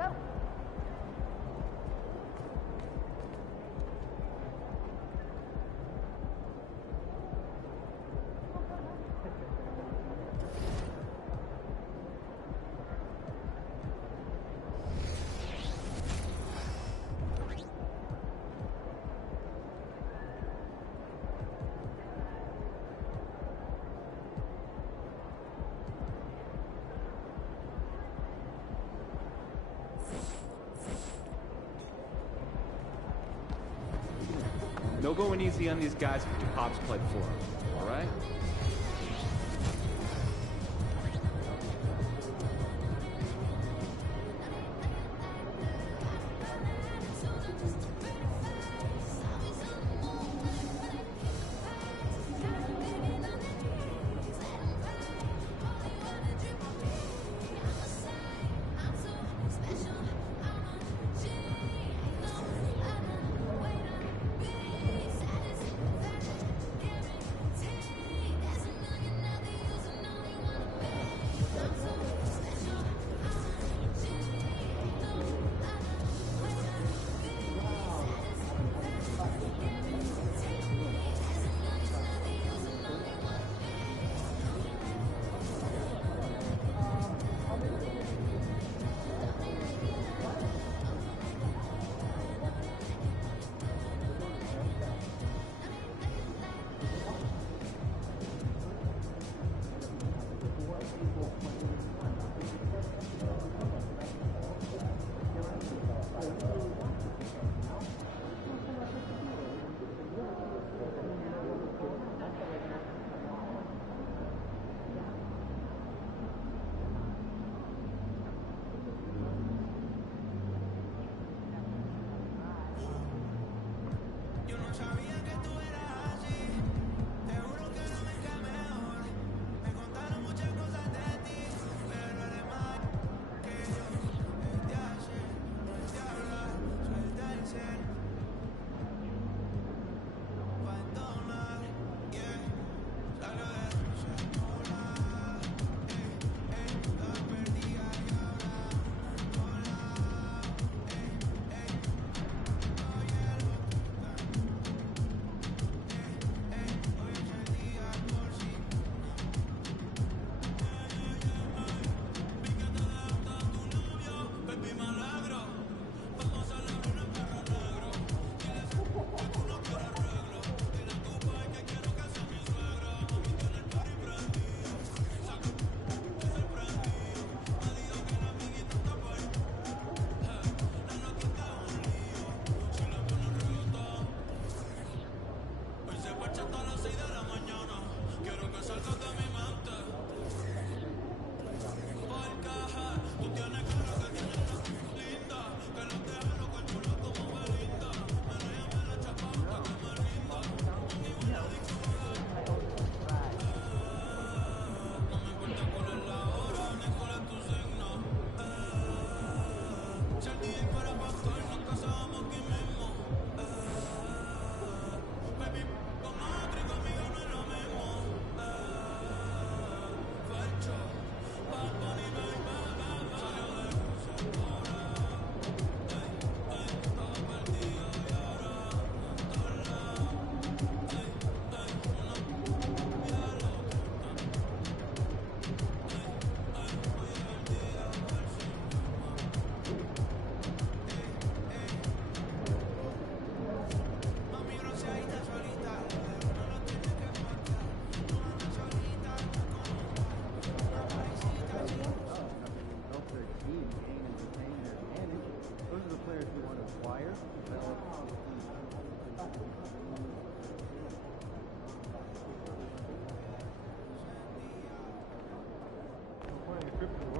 Go. No going easy on these guys if your pops played for them, all right?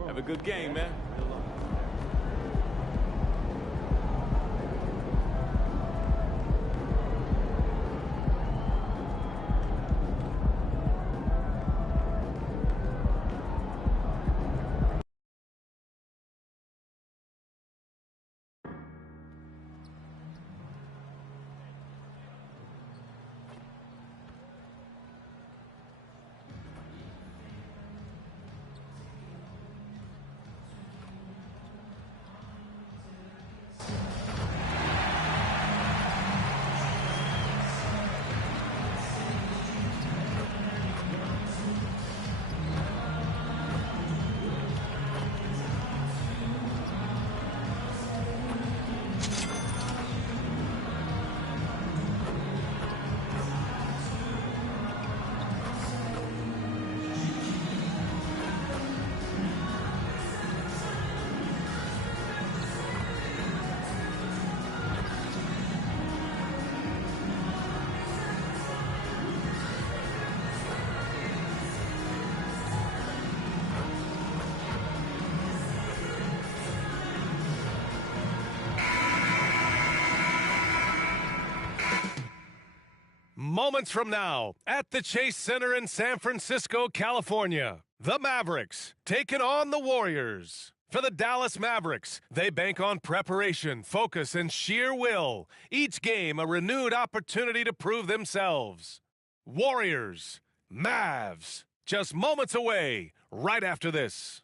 Have a good game, man. Good luck. Moments from now, at the Chase Center in San Francisco, California, the Mavericks taking on the Warriors. For the Dallas Mavericks, they bank on preparation, focus, and sheer will. Each game a renewed opportunity to prove themselves. Warriors, Mavs, just moments away, right after this.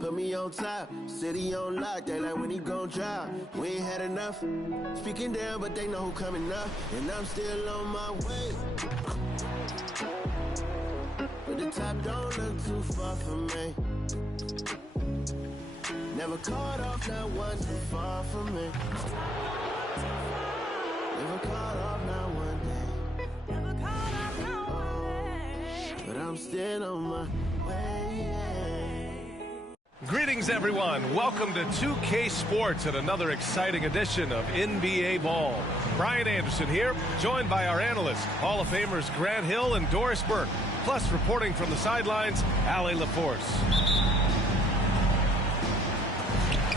Put me on top, city on lock, they like when he gon' drop. We ain't had enough, speaking down, but they know who coming up, and I'm still on my way. But the top don't look too far from me. Never caught off, not one too far from me. Never caught off, not one day. Never caught off, not one day. But I'm still on my way, yeah. Greetings, everyone. Welcome to 2K Sports and another exciting edition of NBA Ball. Brian Anderson here, joined by our analysts, Hall of Famers Grant Hill and Doris Burke, plus reporting from the sidelines, Allie LaForce.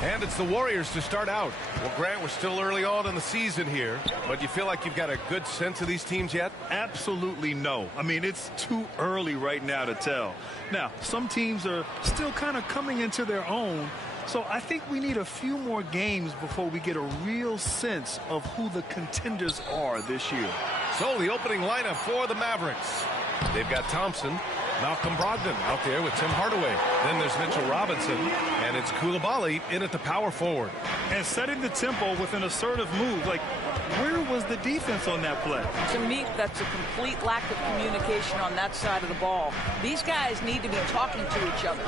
And it's the Warriors to start out. Well, Grant, we're still early on in the season here, but you feel like you've got a good sense of these teams yet? Absolutely no. I mean, it's too early right now to tell. Now, some teams are still kind of coming into their own, so I think we need a few more games before we get a real sense of who the contenders are this year. So the opening lineup for the Mavericks. They've got Thompson, Malcolm Brogdon out there with Tim Hardaway. Then there's Mitchell Robinson, and it's Koulibaly in at the power forward. And setting the tempo with an assertive move. Like, where was the defense on that play? To me, that's a complete lack of communication on that side of the ball. These guys need to be talking to each other.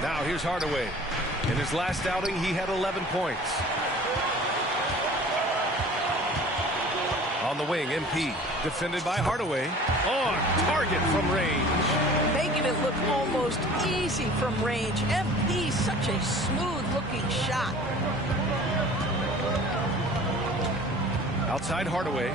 Now here's Hardaway. In his last outing, he had 11 points. On the wing, MP, defended by Hardaway. On target from range. Making it look almost easy from range. MP, such a smooth-looking shot. Outside Hardaway.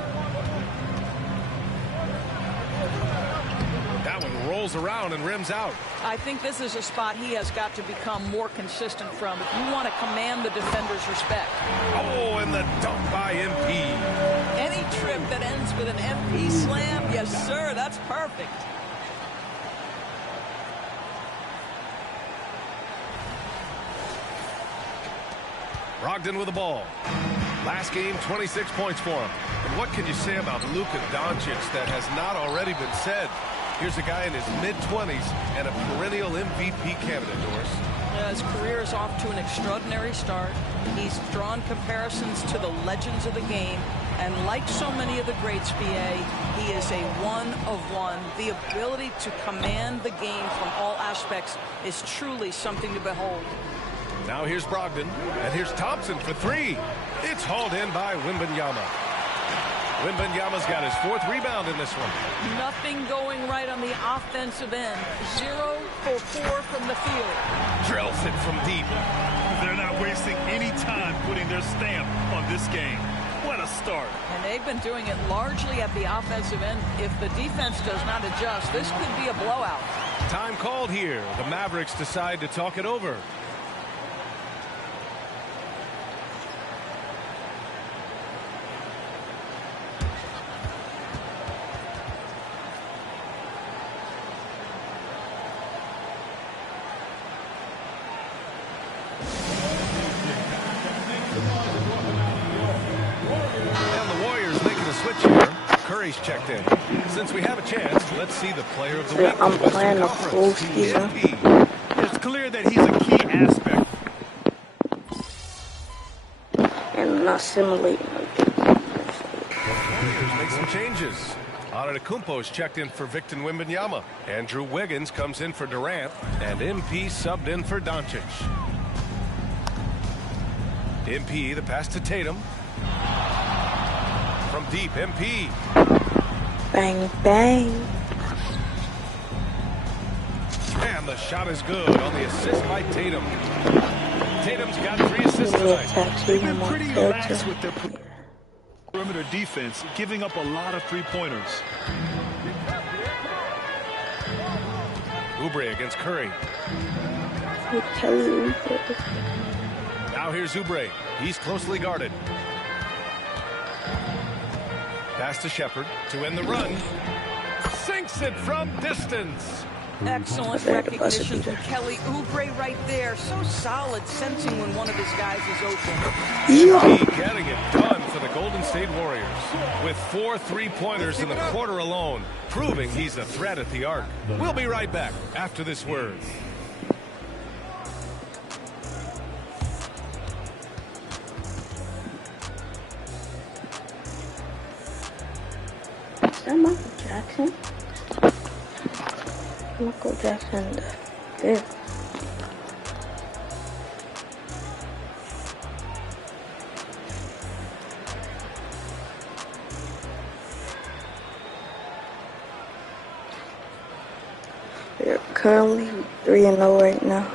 That one rolls around and rims out. I think this is a spot he has got to become more consistent from if you want to command the defender's respect. Oh, and the dunk by MP. Any trip that ends with an MP slam, yes, sir, that's perfect. Brogdon with the ball. Last game, 26 points for him. And what can you say about Luka Doncic that has not already been said? Here's a guy in his mid-20s and a perennial MVP candidate, Doris. His career is off to an extraordinary start. He's drawn comparisons to the legends of the game. And like so many of the greats, BA, he is a one-of-one. The ability to command the game from all aspects is truly something to behold. Now here's Brogdon, and here's Thompson for three. It's hauled in by Wembanyama. Wembanyama's got his fourth rebound in this one. Nothing going right on the offensive end. 0 for 4 from the field. Drills it from deep. They're not wasting any time putting their stamp on this game. What a start. And they've been doing it largely at the offensive end. If the defense does not adjust, this could be a blowout. Time called here. The Mavericks decide to talk it over. Curry's checked in. Since we have a chance, let's see the player of the week. I'm playing a full season. It's clear that he's a key aspect. And not simulating. Warriors make some changes. Antetokounmpo's checked in for Victor Wembanyama. Andrew Wiggins comes in for Durant. And MP subbed in for Doncic. MP, the pass to Tatum. From deep, MP. Bang, bang. And the shot is good on the assist by Tatum. Tatum's got 3 assists tonight. They've been pretty lax with their perimeter defense, giving up a lot of three-pointers. Oubre against Curry. With Kelly Oubre. Now here's Oubre. He's closely guarded. Pass to Shepard to end the run. Sinks it from distance. Excellent recognition from Kelly Oubre right there. So solid, sensing when one of his guys is open. He getting it done for the Golden State Warriors with 4 3-pointers in the quarter alone, proving he's a threat at the arc. We'll be right back after this word. Is that Michael Jackson? Michael Jackson, the fifth. We're currently 3-0 right now.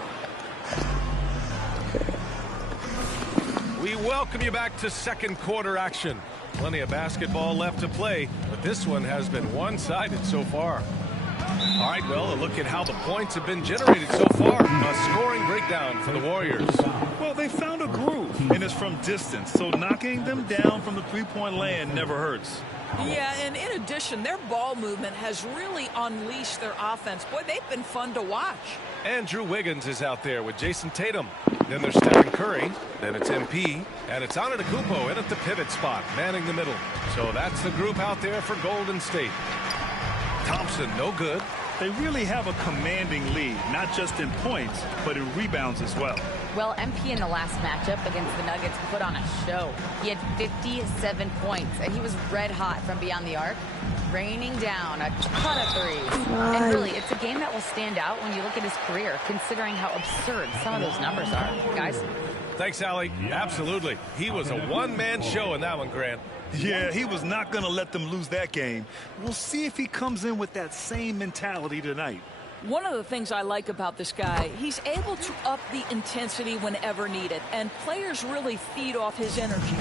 We welcome you back to second quarter action. Plenty of basketball left to play, but this one has been one-sided so far. All right, well, a look at how the points have been generated so far. A scoring breakdown for the Warriors. Well, they found a groove, and it's from distance, so knocking them down from the three-point land never hurts. Yeah, and in addition, their ball movement has really unleashed their offense. Boy, they've been fun to watch. Andrew Wiggins is out there with Jason Tatum. Then there's Stephen Curry. Then it's MP. And it's Antetokounmpo in at the pivot spot, manning the middle. So that's the group out there for Golden State. Thompson, no good. They really have a commanding lead, not just in points, but in rebounds as well. Well, MP in the last matchup against the Nuggets put on a show. He had 57 points, and he was red hot from beyond the arc, raining down a ton of threes. And really, it's a game that will stand out when you look at his career, considering how absurd some of those numbers are. Guys? Thanks, Allie. Absolutely. He was a one-man show in that one, Grant. Yeah, he was not going to let them lose that game. We'll see if he comes in with that same mentality tonight. One of the things I like about this guy, he's able to up the intensity whenever needed, and players really feed off his energy.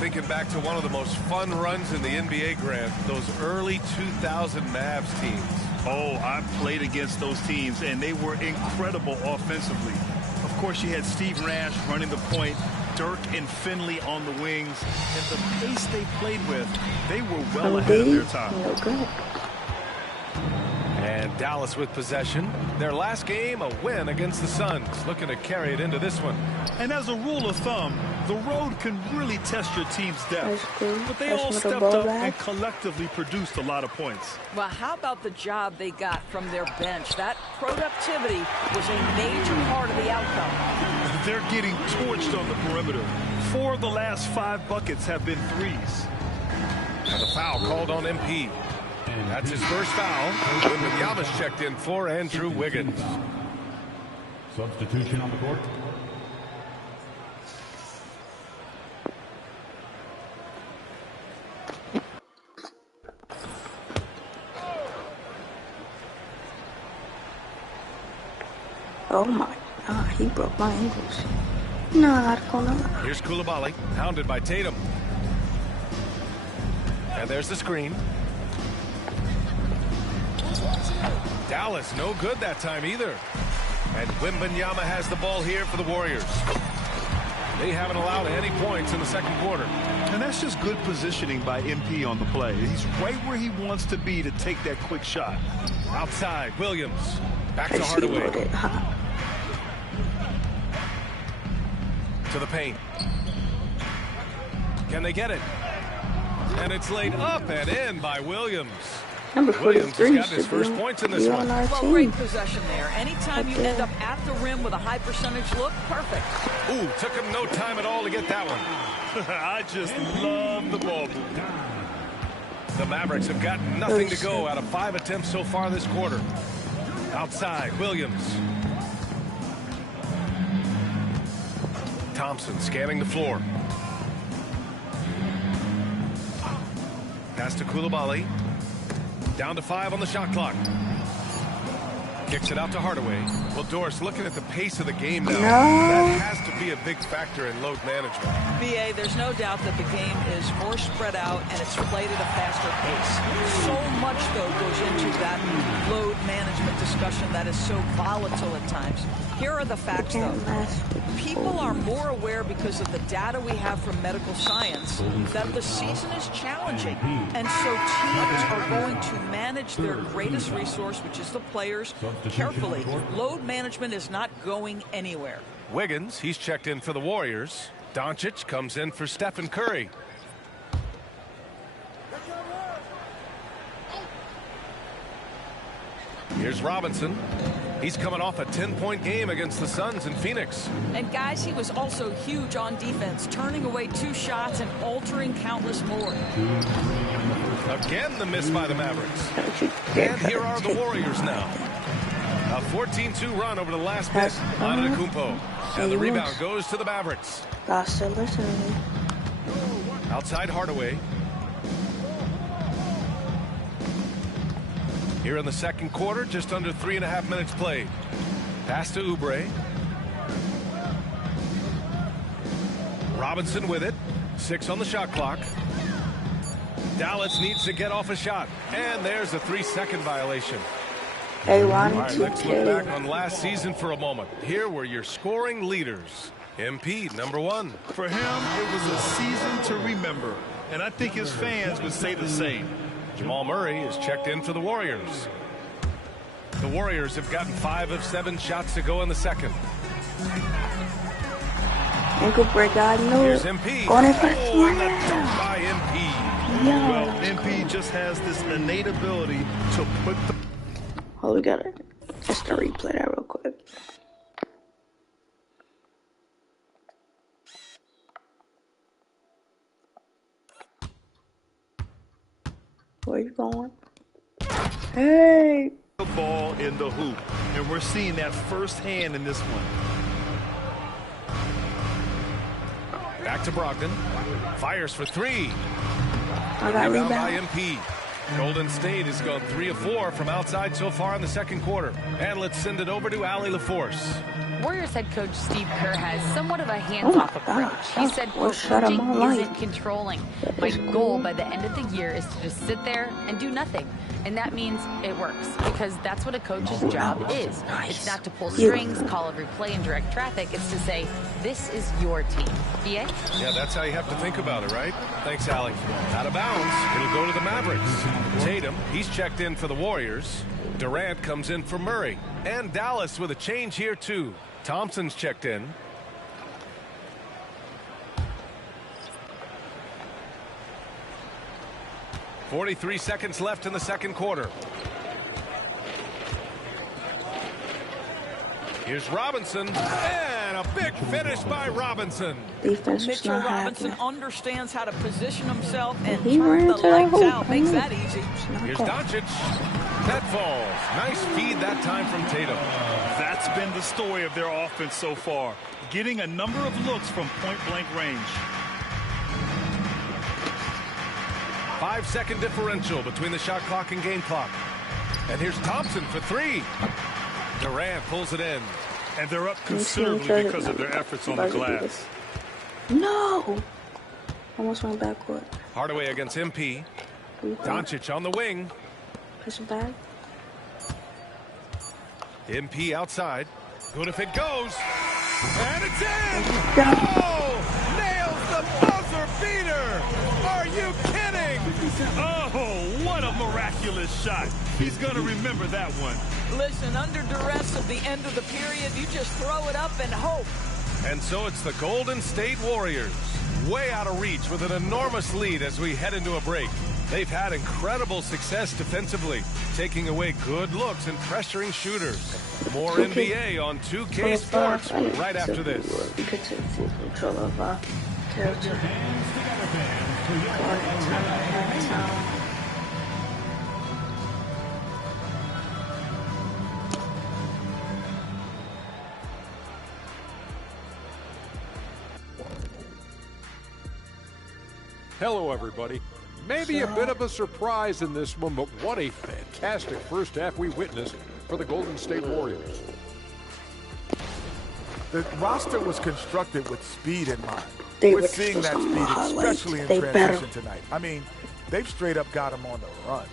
Thinking back to one of the most fun runs in the NBA, Grant, those early 2000 Mavs teams. Oh, I played against those teams, and they were incredible offensively. Of course, you had Steve Nash running the point, Dirk and Finley on the wings, and the pace they played with, they were well ahead of their time. And Dallas with possession. Their last game, a win against the Suns, looking to carry it into this one. And as a rule of thumb, the road can really test your team's depth. But they all stepped up and collectively produced a lot of points. Well, how about the job they got from their bench? That productivity was a major part of the outcome. They're getting torched on the perimeter. 4 of the last 5 buckets have been threes. And the foul called on MP. That's his first foul. Wembanyama's checked in for Andrew Wiggins. Substitution on the court. Oh my God, he broke my ankles. Not gonna. Here's Coulibaly, hounded by Tatum. And there's the screen. Dallas no good that time either. And Wembanyama has the ball here for the Warriors. They haven't allowed any points in the second quarter. And that's just good positioning by MP on the play. He's right where he wants to be to take that quick shot. Outside, Williams. Back to Hardaway. To the paint. Can they get it? And it's laid up and in by Williams. Number 43 Williams has gotten his first points in this one. Well, great possession there. Anytime you end up at the rim with a high percentage look, perfect. Ooh, took him no time at all to get that one. I just love the ball movement. The Mavericks have got nothing to go out of 5 attempts so far this quarter. Outside, Williams. Thompson scanning the floor. Pass to Coulibaly. Down to 5 on the shot clock. Kicks it out to Hardaway. Well, Doris, looking at the pace of the game now, No. that has to be a big factor in load management. BA, there's no doubt that the game is more spread out and it's played at a faster pace. So much, though, goes into that load management discussion that is so volatile at times. Here are the facts, though. People are more aware because of the data we have from medical science that the season is challenging. And so teams are going to manage their greatest resource, which is the players, carefully. Load management is not going anywhere. Wiggins, he's checked in for the Warriors. Doncic comes in for Stephen Curry. Here's Robinson. He's coming off a 10-point game against the Suns in Phoenix. And guys, he was also huge on defense, turning away 2 shots and altering countless more. Again, the miss by the Mavericks. And here are the Warriors now. A 14-2 run over the last bit. Antetokounmpo. And the rebound goes to the Mavericks. Outside Hardaway. Here in the second quarter, just under 3.5 minutes played. Pass to Oubre. Robinson with it. 6 on the shot clock. Dallas needs to get off a shot. And there's a 3-second violation. Hey, All right, let's look back on last season for a moment. Here were your scoring leaders. MP, number 1. For him, it was a season to remember. And I think his fans would say the same. Jamal Murray is checked in for the Warriors. The Warriors have gotten 5 of 7 shots to go in the second. Ankle break, I know. Here's MP. Going in and the dunk by MP. Well, MP just has this innate ability to put the... Oh, we gotta just to replay that real quick. Where you going? Hey! The ball in the hoop, and we're seeing that firsthand in this one. Back to Brogdon. Fires for 3. I got Rebound by rebound. MP. Golden State has gone 3 of 4 from outside so far in the second quarter. And let's send it over to Allie LaForce. Warriors head coach Steve Kerr has somewhat of a hands-off approach. He said, quote, shut him coaching all isn't night. controlling. My goal by the end of the year is to just sit there and do nothing. And that means it works, because that's what a coach's job is. It's not to pull strings, call every play, and direct traffic. It's to say, this is your team. BA? Yeah, that's how you have to think about it, right? Thanks, Allie. Out of bounds. It'll go to the Mavericks. Tatum, he's checked in for the Warriors. Durant comes in for Murray. And Dallas with a change here, too. Thompson's checked in. .43 seconds left in the second quarter. Here's Robinson, and a big finish by Robinson. Defense was Mitchell not Robinson happening. understands how to position himself and He turn ran the to the lights hoop. out. Makes that easy. Here's Doncic. That falls. Nice feed that time from Tatum. That's been the story of their offense so far, getting a number of looks from point-blank range. 5-second differential between the shot clock and game clock. And here's Thompson for 3. Durant pulls it in. And they're up considerably because of their efforts on the glass. No! Almost went backward. Hardaway against MP. Doncic on the wing. Push it back. MP outside. Good if it goes. And it's in! Go. Oh! Nails the buzzer beater! Are you kidding? Oh, what a miraculous shot. He's going to remember that one. Listen, under duress at the end of the period, you just throw it up and hope. And so it's the Golden State Warriors. Way out of reach with an enormous lead as we head into a break. They've had incredible success defensively, taking away good looks and pressuring shooters. More NBA on 2K Sports right after this. We could take full control of our territory. Hello, everybody. Maybe a bit of a surprise in this one, but what a fantastic first half we witnessed for the Golden State Warriors. The roster was constructed with speed in mind. They We're were seeing that just speed, highlights. especially in They transition better. tonight. I mean, they've straight up got him on the run.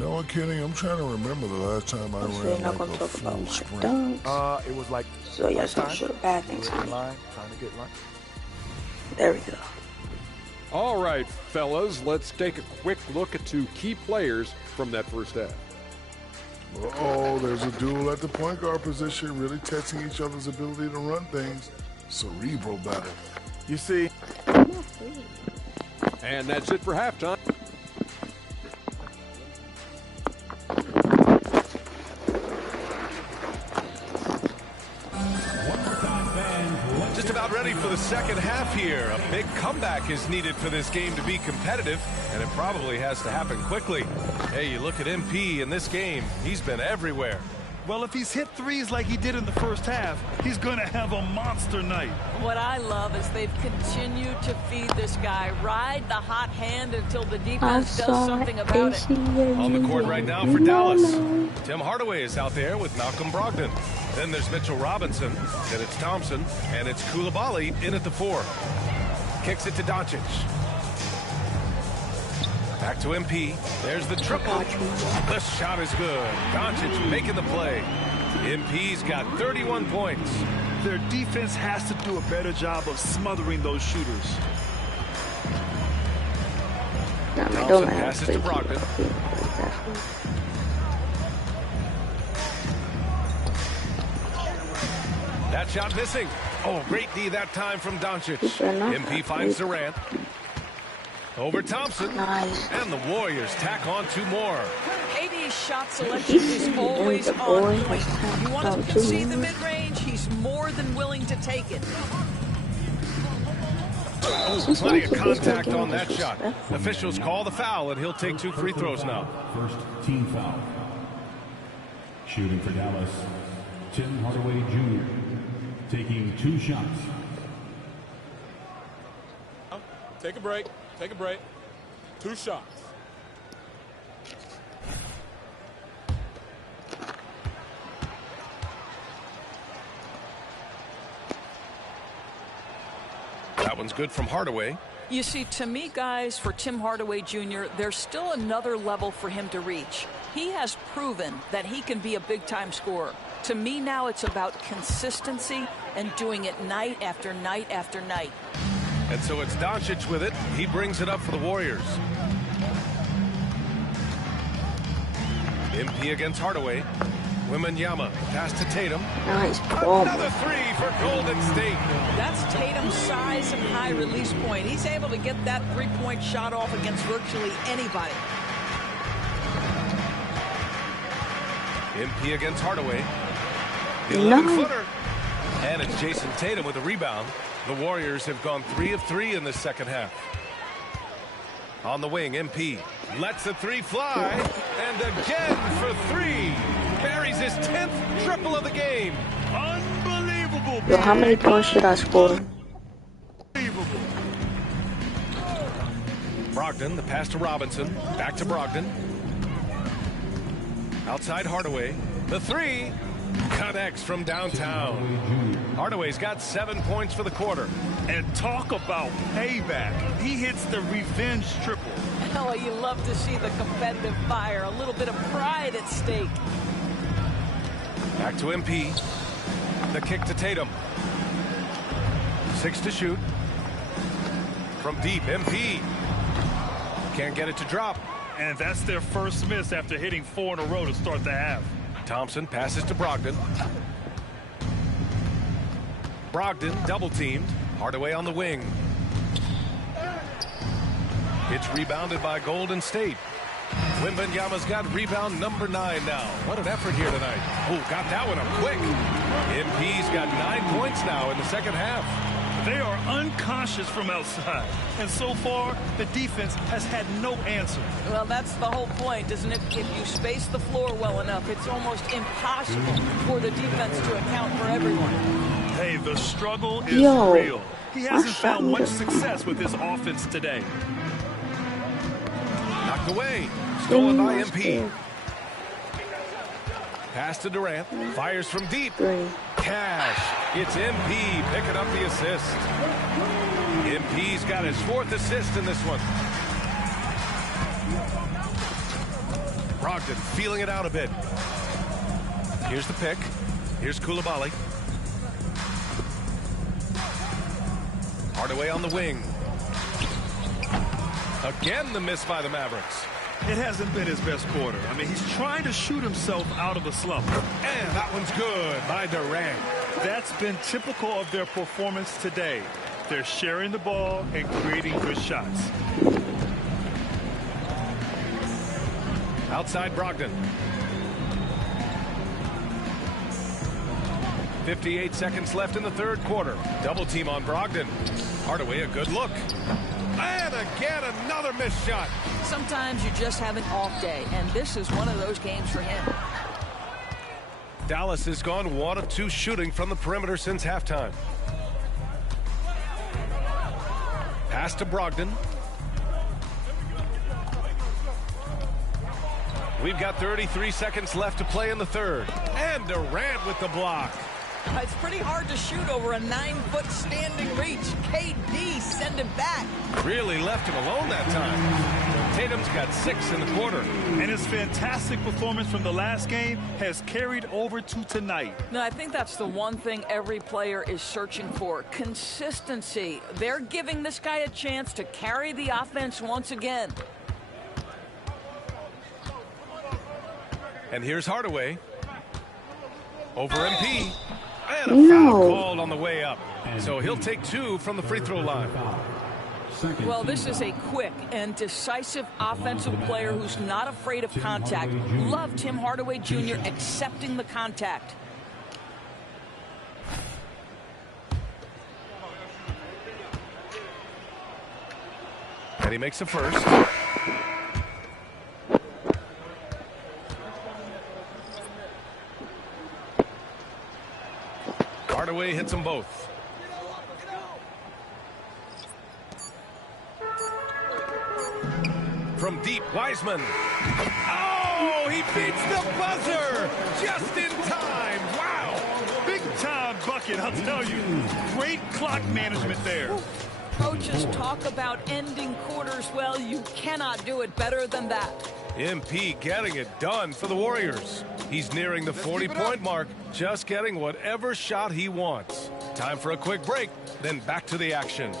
No, Kenny, I'm trying to remember the last time I So ran you're not like gonna a talk about full my sprint. dunks. It was like So yeah, last some time. sort of bad things. In line, trying to get lunch. There we go. All right, fellas, let's take a quick look at 2 key players from that first half. Uh-oh, there's a duel at the point guard position, really testing each other's ability to run things. Cerebral battle. You see, And that's it for halftime. Just about ready for the second half here. A big comeback is needed for this game to be competitive, and it probably has to happen quickly. Hey, you look at MP in this game, he's been everywhere. Well, if he's hit threes like he did in the first half, he's going to have a monster night. What I love is they've continued to feed this guy, ride the hot hand until the defense does something about it. On the court right now for Dallas. Tim Hardaway is out there with Malcolm Brogdon. Then there's Mitchell Robinson. Then it's Thompson. And it's Koulibaly in at the 4. Kicks it to Doncic. Back to MP. There's the triple. The shot is good. Doncic making the play. MP's got 31 points. Their defense has to do a better job of smothering those shooters. Thompson passes to Brogdon. That shot missing. Oh, great D that time from Doncic. MP finds Durant. Over Thompson. Nice. And the Warriors tack on 2 more. KD's shot selection is always on point. You want to concede the mid-range, he's more than willing to take it. Oh, plenty of contact on that shot. Officials call the foul, and he'll take 2 free throws now. First team foul. Shooting for Dallas, Tim Hardaway Jr. taking 2 shots. Take a break. Take a break. 2 shots. That one's good from Hardaway. You see, to me, guys, for Tim Hardaway Jr., there's still another level for him to reach. He has proven that he can be a big-time scorer. To me now, it's about consistency and doing it night after night after night. And so it's Doncic with it. He brings it up for the Warriors. MP against Hardaway. Wembanyama pass to Tatum. Nice. Another 3 for Golden State. That's Tatum's size and high release point. He's able to get that 3-point shot off against virtually anybody. MP against Hardaway. The No. 11-footer. And it's Jason Tatum with a rebound. The Warriors have gone 3 of 3 in this second half. On the wing, MP lets the 3 fly. And again for 3. Buries his 10th triple of the game. Unbelievable. Yo, how many points should I score? Unbelievable. Brogdon, the pass to Robinson. Back to Brogdon. Outside Hardaway. The 3 connects from downtown. Hardaway's got 7 points for the quarter. And talk about payback. He hits the revenge triple. Oh, you love to see the competitive fire. A little bit of pride at stake. Back to MP. The kick to Tatum. 6 to shoot. From deep, MP. Can't get it to drop. And that's their first miss after hitting 4 in a row to start the half. Thompson passes to Brogdon. Brogdon double teamed. Hardaway on the wing. It's rebounded by Golden State. Wembanyama's got rebound number 9 now. What an effort here tonight. Oh, got that one up quick. MP's got 9 points now in the second half. They are unconscious from outside. And so far, the defense has had no answer. Well, that's the whole point, isn't it? If you space the floor well enough, it's almost impossible for the defense to account for everyone. Hey, the struggle is Yo, real. He hasn't found much success with his offense today. Knocked away. Stolen by MP. Pass to Durant. Fires from deep. Cash. It's MP picking up the assist. MP's got his 4th assist in this one. Brogdon feeling it out a bit. Here's the pick. Here's Coulibaly. Hardaway on the wing. Again, the miss by the Mavericks. It hasn't been his best quarter. I mean, he's trying to shoot himself out of a slump. And that one's good by Durant. That's been typical of their performance today. They're sharing the ball and creating good shots. Outside Brogdon. 58 seconds left in the 3rd quarter. Double team on Brogdon. Hardaway, a good look. And again, another missed shot. Sometimes you just have an off day, and this is one of those games for him. Dallas has gone 1 of 2 shooting from the perimeter since halftime. Pass to Brogdon. We've got 33 seconds left to play in the 3rd. And Durant with the block. It's pretty hard to shoot over a 9-foot standing reach. KD send him back. Really left him alone that time. Tatum's got 6 in the quarter. And his fantastic performance from the last game has carried over to tonight. No, I think that's the one thing every player is searching for. Consistency. They're giving this guy a chance to carry the offense once again. And here's Hardaway. Over MP. And a foul called on the way up. So he'll take 2 from the free throw line. Well, this is a quick and decisive offensive player who's not afraid of contact. Love Tim Hardaway Jr. accepting the contact. And he makes the first. Hardaway hits them both. From deep, Wiseman. Oh, he beats the buzzer just in time. Wow. Big time bucket, I'll tell you. Great clock management there. Coaches talk about ending quarters. Well, you cannot do it better than that. MP getting it done for the Warriors. He's nearing the 40-point mark, just getting whatever shot he wants. Time for a quick break, then back to the action.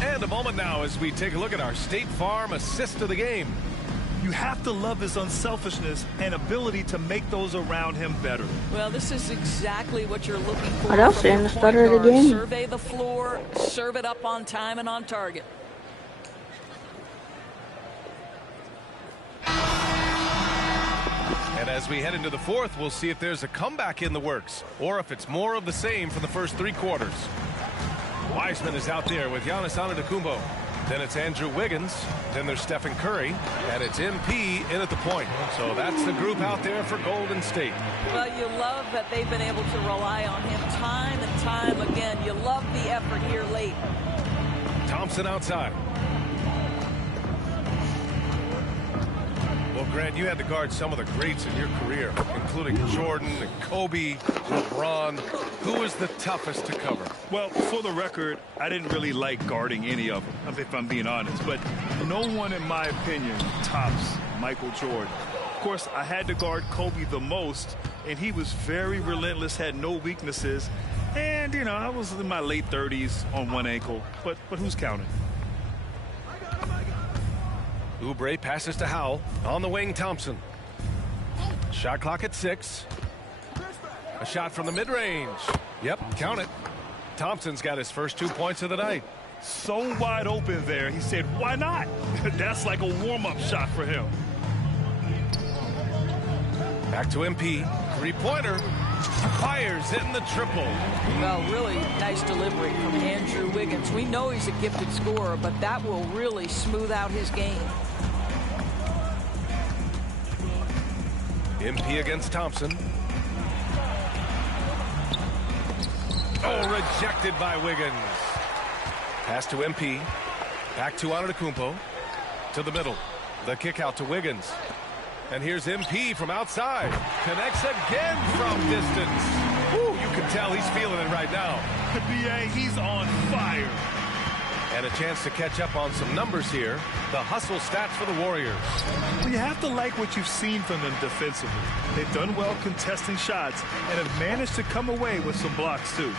And a moment now as we take a look at our State Farm assist of the game. You have to love his unselfishness and ability to make those around him better. Well, this is exactly what you're looking for. What else in the start of the game? Survey the floor, serve it up on time and on target. And as we head into the 4th, we'll see if there's a comeback in the works or if it's more of the same for the first 3 quarters. Wiseman is out there with Giannis Antetokounmpo. Then it's Andrew Wiggins. Then there's Stephen Curry. And it's MP in at the point. So that's the group out there for Golden State. Well, you love that they've been able to rely on him time and time again. You love the effort here late. Thompson outside. Well, Grant, you had to guard some of the greats in your career, including Jordan and Kobe, LeBron. Who was the toughest to cover? Well, for the record, I didn't really like guarding any of them, if I'm being honest. But no one, in my opinion, tops Michael Jordan. Of course, I had to guard Kobe the most, and he was very relentless, had no weaknesses. And, you know, I was in my late 30s on one ankle. But who's counting? Oubre passes to Howell. On the wing, Thompson. Shot clock at 6. A shot from the mid-range. Yep, count it. Thompson's got his first 2 points of the night. So wide open there. He said, why not? That's like a warm-up shot for him. Back to MP. 3-pointer. Fires in the triple. Well, really nice delivery from Andrew Wiggins. We know he's a gifted scorer, but that will really smooth out his game. MP against Thompson. Oh, rejected by Wiggins. Pass to MP. Back to Antetokounmpo. To the middle. The kick out to Wiggins. And here's MP from outside. Connects again from distance. Ooh, you can tell he's feeling it right now. BA, he's on fire. And a chance to catch up on some numbers here. The hustle stats for the Warriors. Well, you have to like what you've seen from them defensively. They've done well contesting shots and have managed to come away with some blocks, too.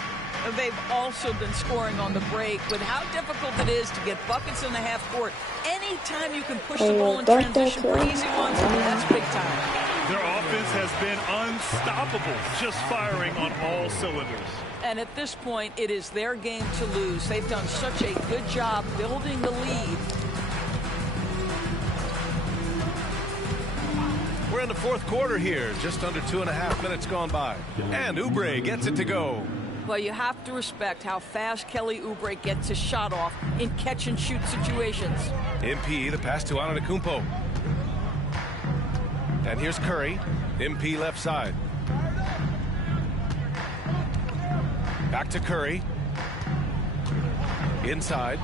They've also been scoring on the break. With how difficult it is to get buckets in the half court, anytime you can push the ball in transition for easy ones, that's big time. Their offense has been unstoppable, just firing on all cylinders. And at this point, it is their game to lose. They've done such a good job building the lead. We're in the fourth quarter here. Just under 2.5 minutes gone by. And Oubre gets it to go. Well, you have to respect how fast Kelly Oubre gets his shot off in catch-and-shoot situations. MP, the pass to Antetokounmpo. And here's Curry. MP left side. Back to Curry. Inside.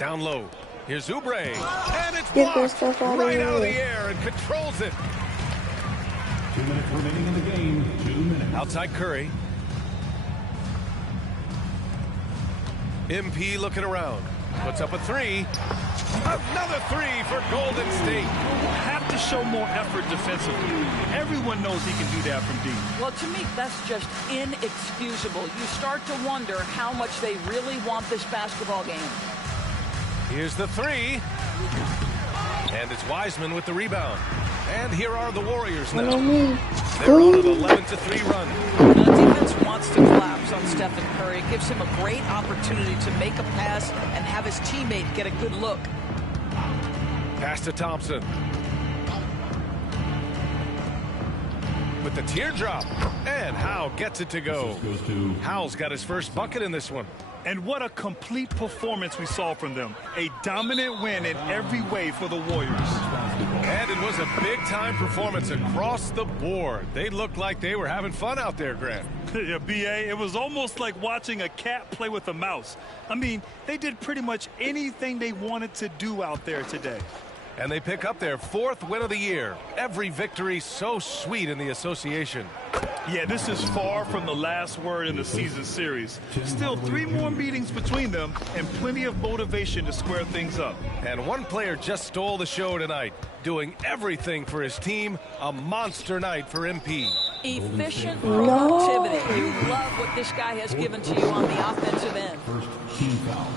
Down low. Here's Oubre. And it's blocked right out of the air and controls it. 2 minutes remaining in the game. 2 minutes. Outside Curry. MP looking around. Puts up a three. Another three for Golden State. Have to show more effort defensively. Everyone knows he can do that from deep. Well, to me, that's just inexcusable. You start to wonder how much they really want this basketball game. Here's the three. And it's Wiseman with the rebound. And here are the Warriors now. They're on an 11-3 run. The defense wants to collapse on Stephen Curry. It gives him a great opportunity to make a pass and have his teammate get a good look. Pass to Thompson. With the teardrop. And Howe gets it to go. Howe's got his first bucket in this one. And what a complete performance we saw from them. A dominant win in every way for the Warriors. And it was a big-time performance across the board. They looked like they were having fun out there, Grant. Yeah, BA, it was almost like watching a cat play with a mouse. I mean, they did pretty much anything they wanted to do out there today. And they pick up their 4th win of the year. Every victory so sweet in the association. Yeah, this is far from the last word in the season series. Still 3 more meetings between them and plenty of motivation to square things up. And one player just stole the show tonight, doing everything for his team. A monster night for MP. Efficient productivity. You love what this guy has given to you on the offensive end. First team foul.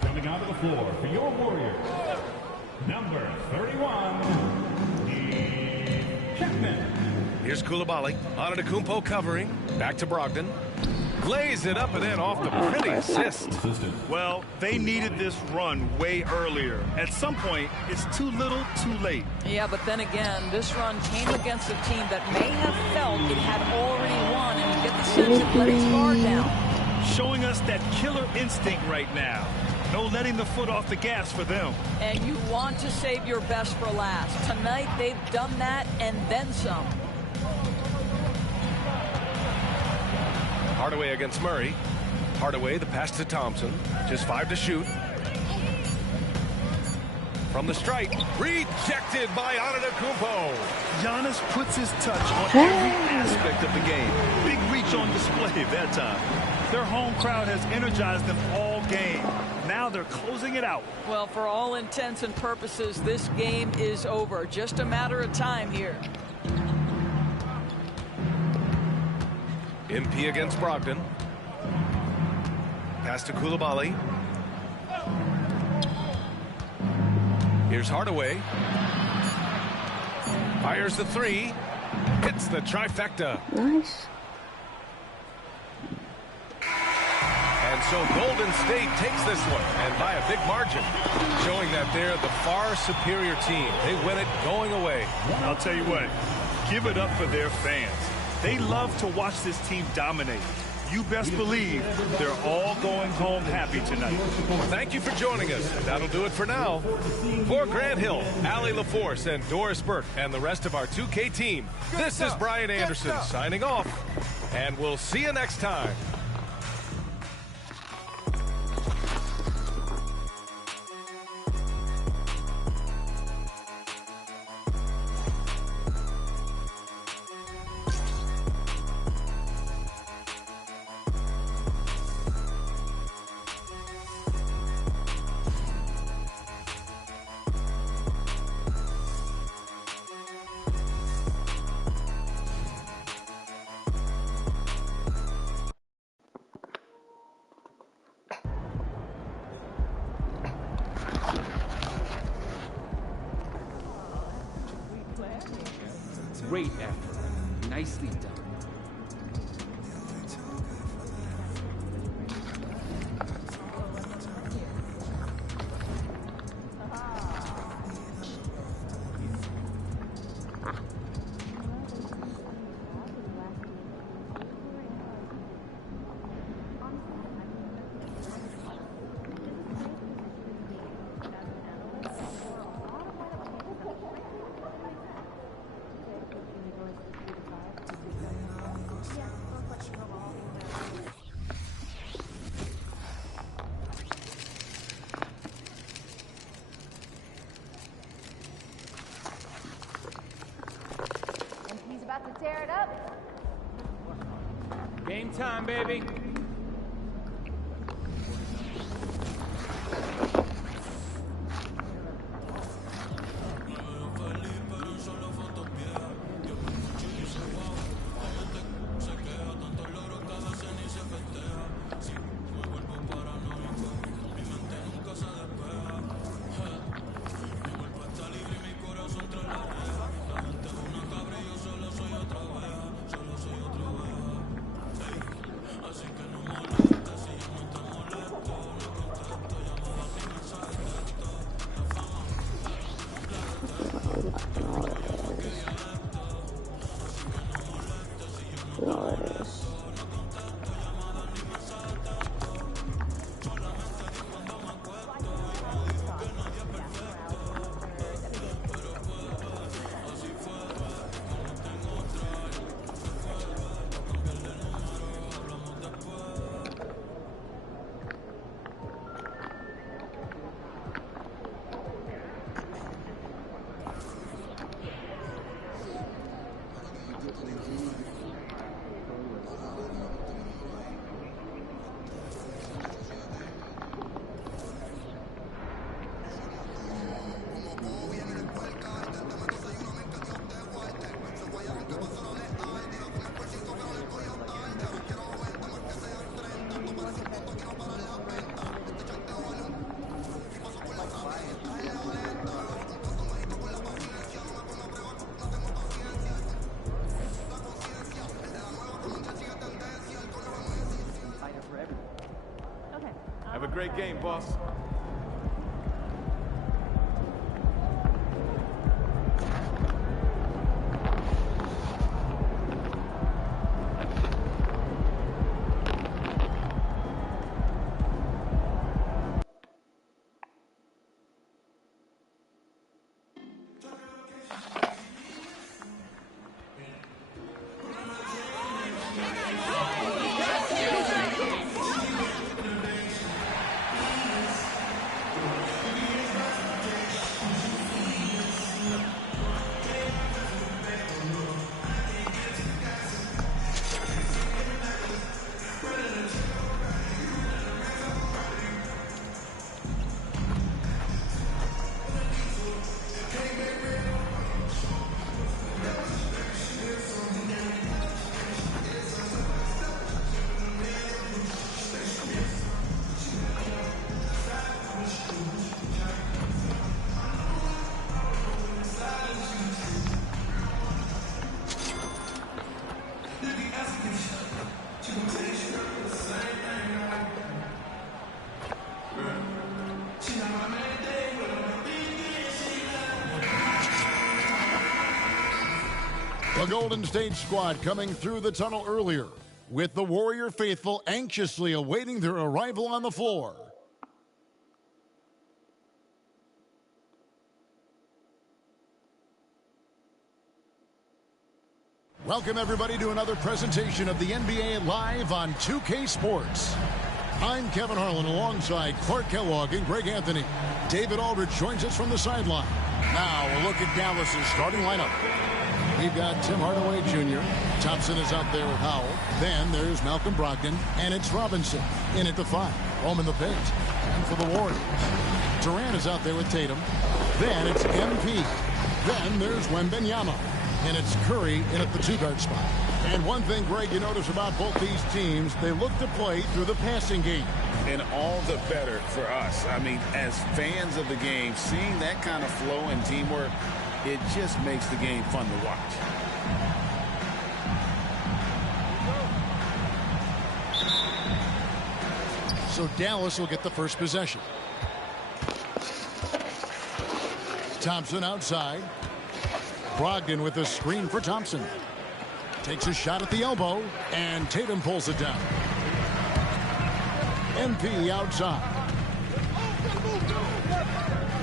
Coming onto the floor for your Warriors. Number 31, Checkman. Here's Coulibaly. Antetokounmpo covering. Back to Brogdon. Lays it up and in off the pretty assist. Well, they needed this run way earlier. At some point, it's too little, too late. Yeah, but then again, this run came against a team that may have felt it had already won, and you get the sense it let its guard down. Showing us that killer instinct right now. No letting the foot off the gas for them. And you want to save your best for last. Tonight, they've done that and then some. Hardaway against Murray. Hardaway, the pass to Thompson. Just 5 to shoot. From the strike. Rejected by Antetokounmpo. Giannis puts his touch on every aspect of the game. Big reach on display that time. Their home crowd has energized them all game. Now they're closing it out. Well, for all intents and purposes, this game is over. Just a matter of time here. MP against Brogdon. Pass to Coulibaly. Here's Hardaway. Fires the 3. Hits the trifecta. Nice. And So Golden State takes this one, and by a big margin, showing that they're the far superior team. They win it going away. I'll tell you what, give it up for their fans. They love to watch this team dominate. You best believe they're all going home happy tonight. Thank you for joining us. That'll do it for now. For Grant Hill, Allie LaForce, and Doris Burke, and the rest of our 2K team, this is Brian Anderson signing off, and we'll see you next time. Great effort. Nicely done. About to tear it up. Game time, baby. Have a great game, boss. The Golden State squad coming through the tunnel earlier, with the Warrior faithful anxiously awaiting their arrival on the floor. Welcome everybody to another presentation of the NBA Live on 2K Sports. I'm Kevin Harlan alongside Clark Kellogg and Greg Anthony. David Aldridge joins us from the sideline. Now a look at Dallas's starting lineup. We've got Tim Hardaway Jr. Thompson is out there with Howell. Then there's Malcolm Brogdon, and it's Robinson in at the 5. Home in the paint. And for the Warriors, Durant is out there with Tatum. Then it's MP. Then there's Wembanyama. And it's Curry in at the 2-guard spot. And one thing, Greg, you notice about both these teams, they look to play through the passing game. And all the better for us. I mean, as fans of the game, seeing that kind of flow and teamwork, it just makes the game fun to watch. So Dallas will get the first possession. Thompson outside. Brogdon with a screen for Thompson. Takes a shot at the elbow, and Tatum pulls it down. MP outside.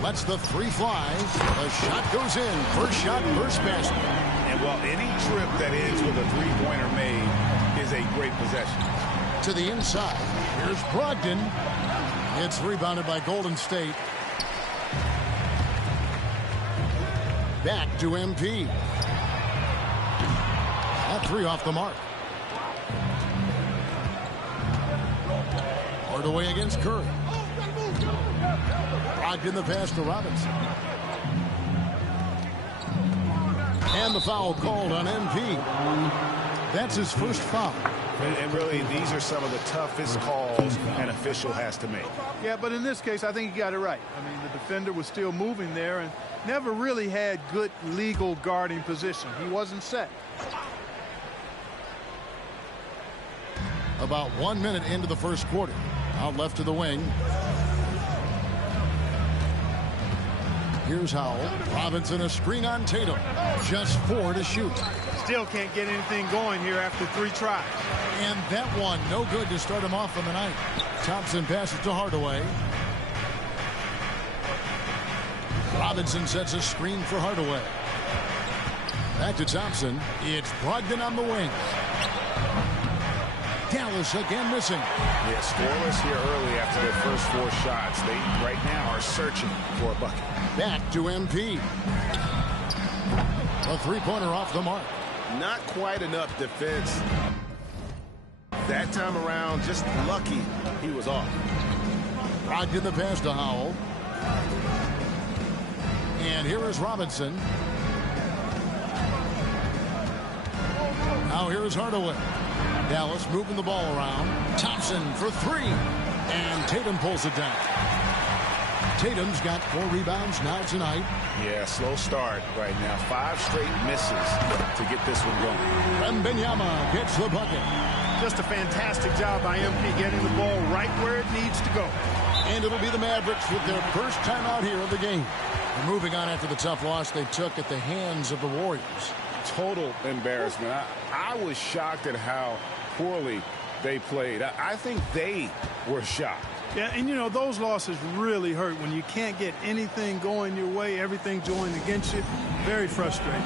Lets the 3 fly. The shot goes in. First shot, first basket. And while any trip that ends with a 3-pointer made is a great possession. To the inside. Here's Brogdon. It's rebounded by Golden State. Back to MP. That 3 off the mark. Hardaway against Curry. Brogdon the pass to Robinson. And the foul called on MP. That's his first foul. And really, these are some of the toughest calls an official has to make. Yeah, but in this case, I think he got it right. I mean, the defender was still moving there and never really had good legal guarding position. He wasn't set. About 1 minute into the first quarter. Out left to the wing. Here's Howell. Robinson a screen on Tatum. Just 4 to shoot. Still can't get anything going here after 3 tries. And that one no good to start him off on the night. Thompson passes to Hardaway. Robinson sets a screen for Hardaway. Back to Thompson. It's Brogdon on the wing. Dallas again missing. Yeah, scoreless here early after their first 4 shots. They right now are searching for a bucket. Back to MP. A 3-pointer off the mark. Not quite enough defense. That time around, just lucky he was off. Brogdon the pass to Howell. And here is Robinson. Now here is Hardaway. Dallas moving the ball around. Thompson for 3. And Tatum pulls it down. Tatum's got 4 rebounds now tonight. Yeah, slow start right now. 5 straight misses to get this one going. Wembanyama gets the bucket. Just a fantastic job by MP getting the ball right where it needs to go. And it'll be the Mavericks with their first time out here of the game. And moving on after the tough loss they took at the hands of the Warriors. Total embarrassment. I was shocked at how poorly they played. I think they were shocked. Yeah, and you know, those losses really hurt when you can't get anything going your way, everything going against you. Very frustrating.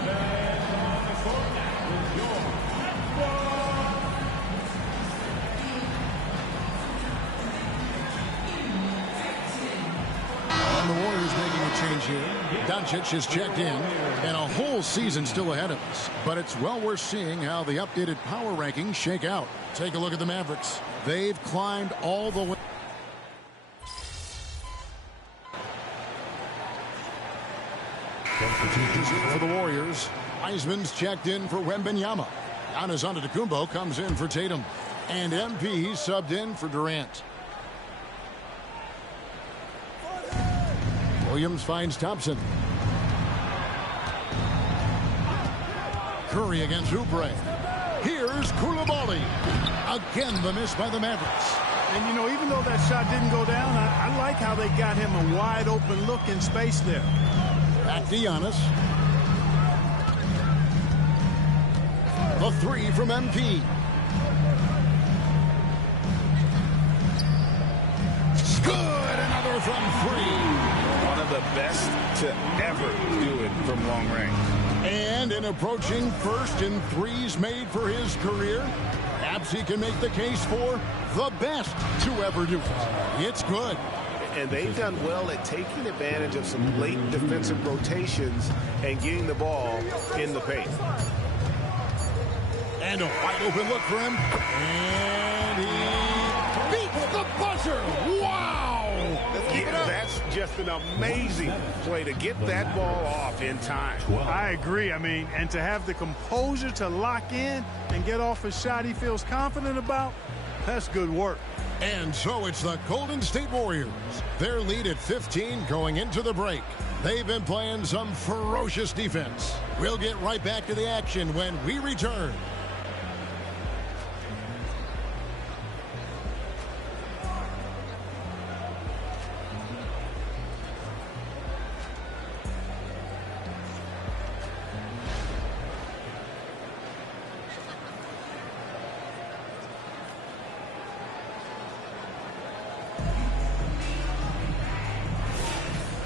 And the Warriors making a change here. Doncic has checked in, and a whole season still ahead of us. But it's well worth seeing how the updated power rankings shake out. Take a look at the Mavericks. They've climbed all the way. For the Warriors, Wiseman's checked in for Wembanyama. Giannis Antetokounmpo comes in for Tatum. And MP subbed in for Durant. Williams finds Thompson. Curry against Oubre. Here's Koulibaly. Again, the miss by the Mavericks. And, you know, even though that shot didn't go down, I like how they got him a wide open look in space there. Back to Giannis. A three from MP. Good. Another from three. One of the best to ever do it from long range. And in approaching first in threes made for his career, perhaps he can make the case for the best to ever do it. It's good. And they've done well at taking advantage of some late defensive rotations and getting the ball in the paint. And a wide open look for him. And he beats the buzzer. Wow! Yeah, that's just an amazing play to get that ball off in time. I agree. I mean, and to have the composure to lock in and get off a shot he feels confident about, that's good work. And so it's the Golden State Warriors. Their lead at 15 going into the break. They've been playing some ferocious defense. We'll get right back to the action when we return.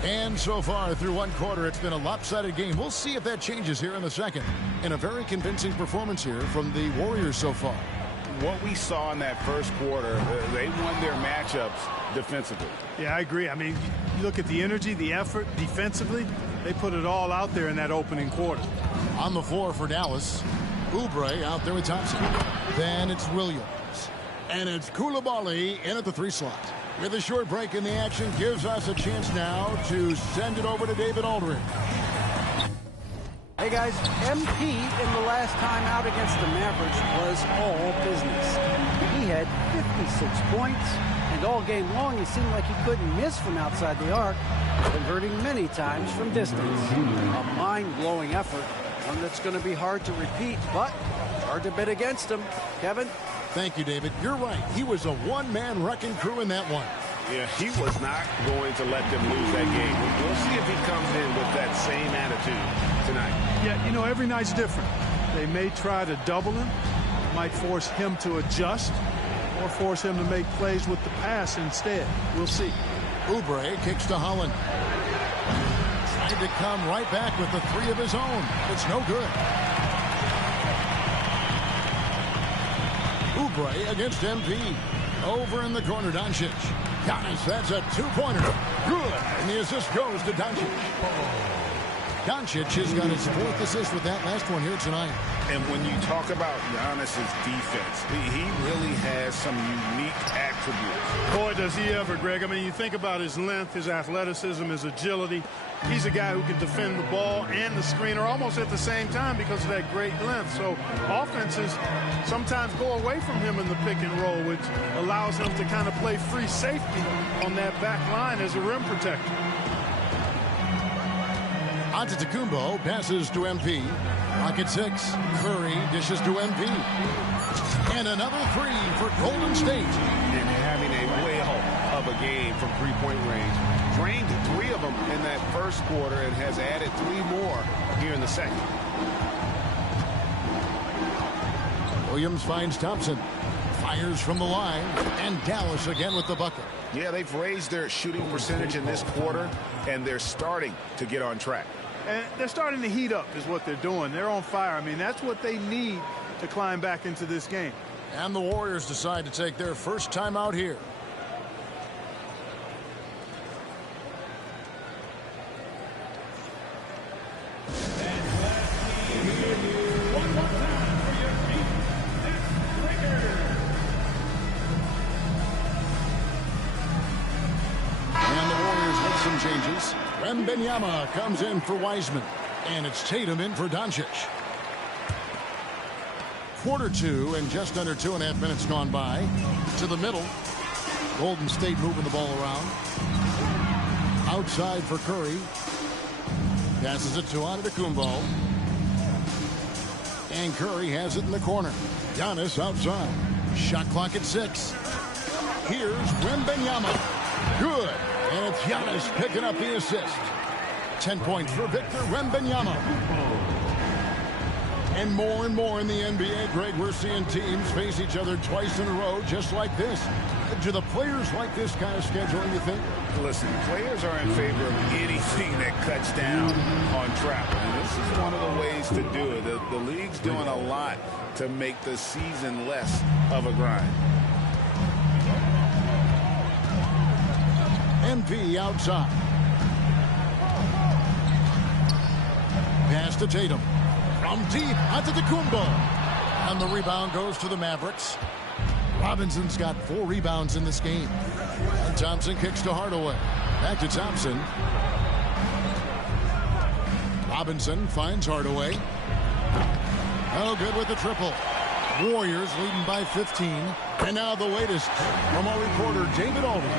And so far through one quarter, it's been a lopsided game. We'll see if that changes here in the second. And a very convincing performance here from the Warriors so far. What we saw in that first quarter, they won their matchups defensively. Yeah, I agree. I mean, you look at the energy, the effort defensively, they put it all out there in that opening quarter. On the floor for Dallas, Oubre out there with Thompson. Then it's Williams. And it's Koulibaly in at the three slot. With a short break in the action, gives us a chance now to send it over to David Aldridge. Hey guys, MP in the last time out against the Mavericks was all business. He had 56 points, and all game long he seemed like he couldn't miss from outside the arc, converting many times from distance. A mind-blowing effort, one that's going to be hard to repeat, but hard to bet against him. Kevin? Thank you, David. You're right. He was a one-man wrecking crew in that one. Yeah, he was not going to let them lose that game. We'll see if he comes in with that same attitude tonight. Yeah, you know, every night's different. They may try to double him, might force him to adjust, or force him to make plays with the pass instead. We'll see. Oubre kicks to Holland. Tried to come right back with the three of his own. It's no good. Oubre against MP. Over in the corner, Doncic. Giannis, that's a two-pointer. Good. And the assist goes to Doncic. Doncic has got his fourth assist with that last one here tonight. And when you talk about Giannis's defense, he really has some unique attributes. Boy, does he ever, Greg. I mean, you think about his length, his athleticism, his agility. He's a guy who can defend the ball and the screener almost at the same time because of that great length. So offenses sometimes go away from him in the pick and roll, which allows him to kind of play free safety on that back line as a rim protector. Antetokounmpo passes to MP. Rocket 6. Curry dishes to MP. And another three for Golden State. And having a whale of a game from three-point range. Drained three of them in that first quarter and has added three more here in the second. Williams finds Thompson. Fires from the line. And Dallas again with the bucket. Yeah, they've raised their shooting percentage in this quarter, and they're starting to get on track. And they're starting to heat up is what they're doing. They're on fire. I mean, that's what they need to climb back into this game. And the Warriors decide to take their first time out here. And the Warriors with some changes. Wembanyama comes in for Wiseman. And it's Tatum in for Doncic. Quarter two and just under 2.5 minutes gone by. To the middle. Golden State moving the ball around. Outside for Curry. Passes it to Antetokounmpo. And Curry has it in the corner. Giannis outside. Shot clock at 6. Here's Wembanyama. Good. And it's Giannis picking up the assist. 10 points for Victor Wembanyama. And more in the NBA, Greg, we're seeing teams face each other twice in a row just like this. Do the players like this kind of scheduling, you think? Listen, players are in favor of anything that cuts down on travel. And this is one of the ways to do it. The league's doing a lot to make the season less of a grind. MP outside. Pass to Tatum. From deep, Antetokounmpo. And the rebound goes to the Mavericks. Robinson's got 4 rebounds in this game. And Thompson kicks to Hardaway. Back to Thompson. Robinson finds Hardaway. Oh, good with the triple. Warriors leading by 15. And now the latest from our reporter, David Aldridge.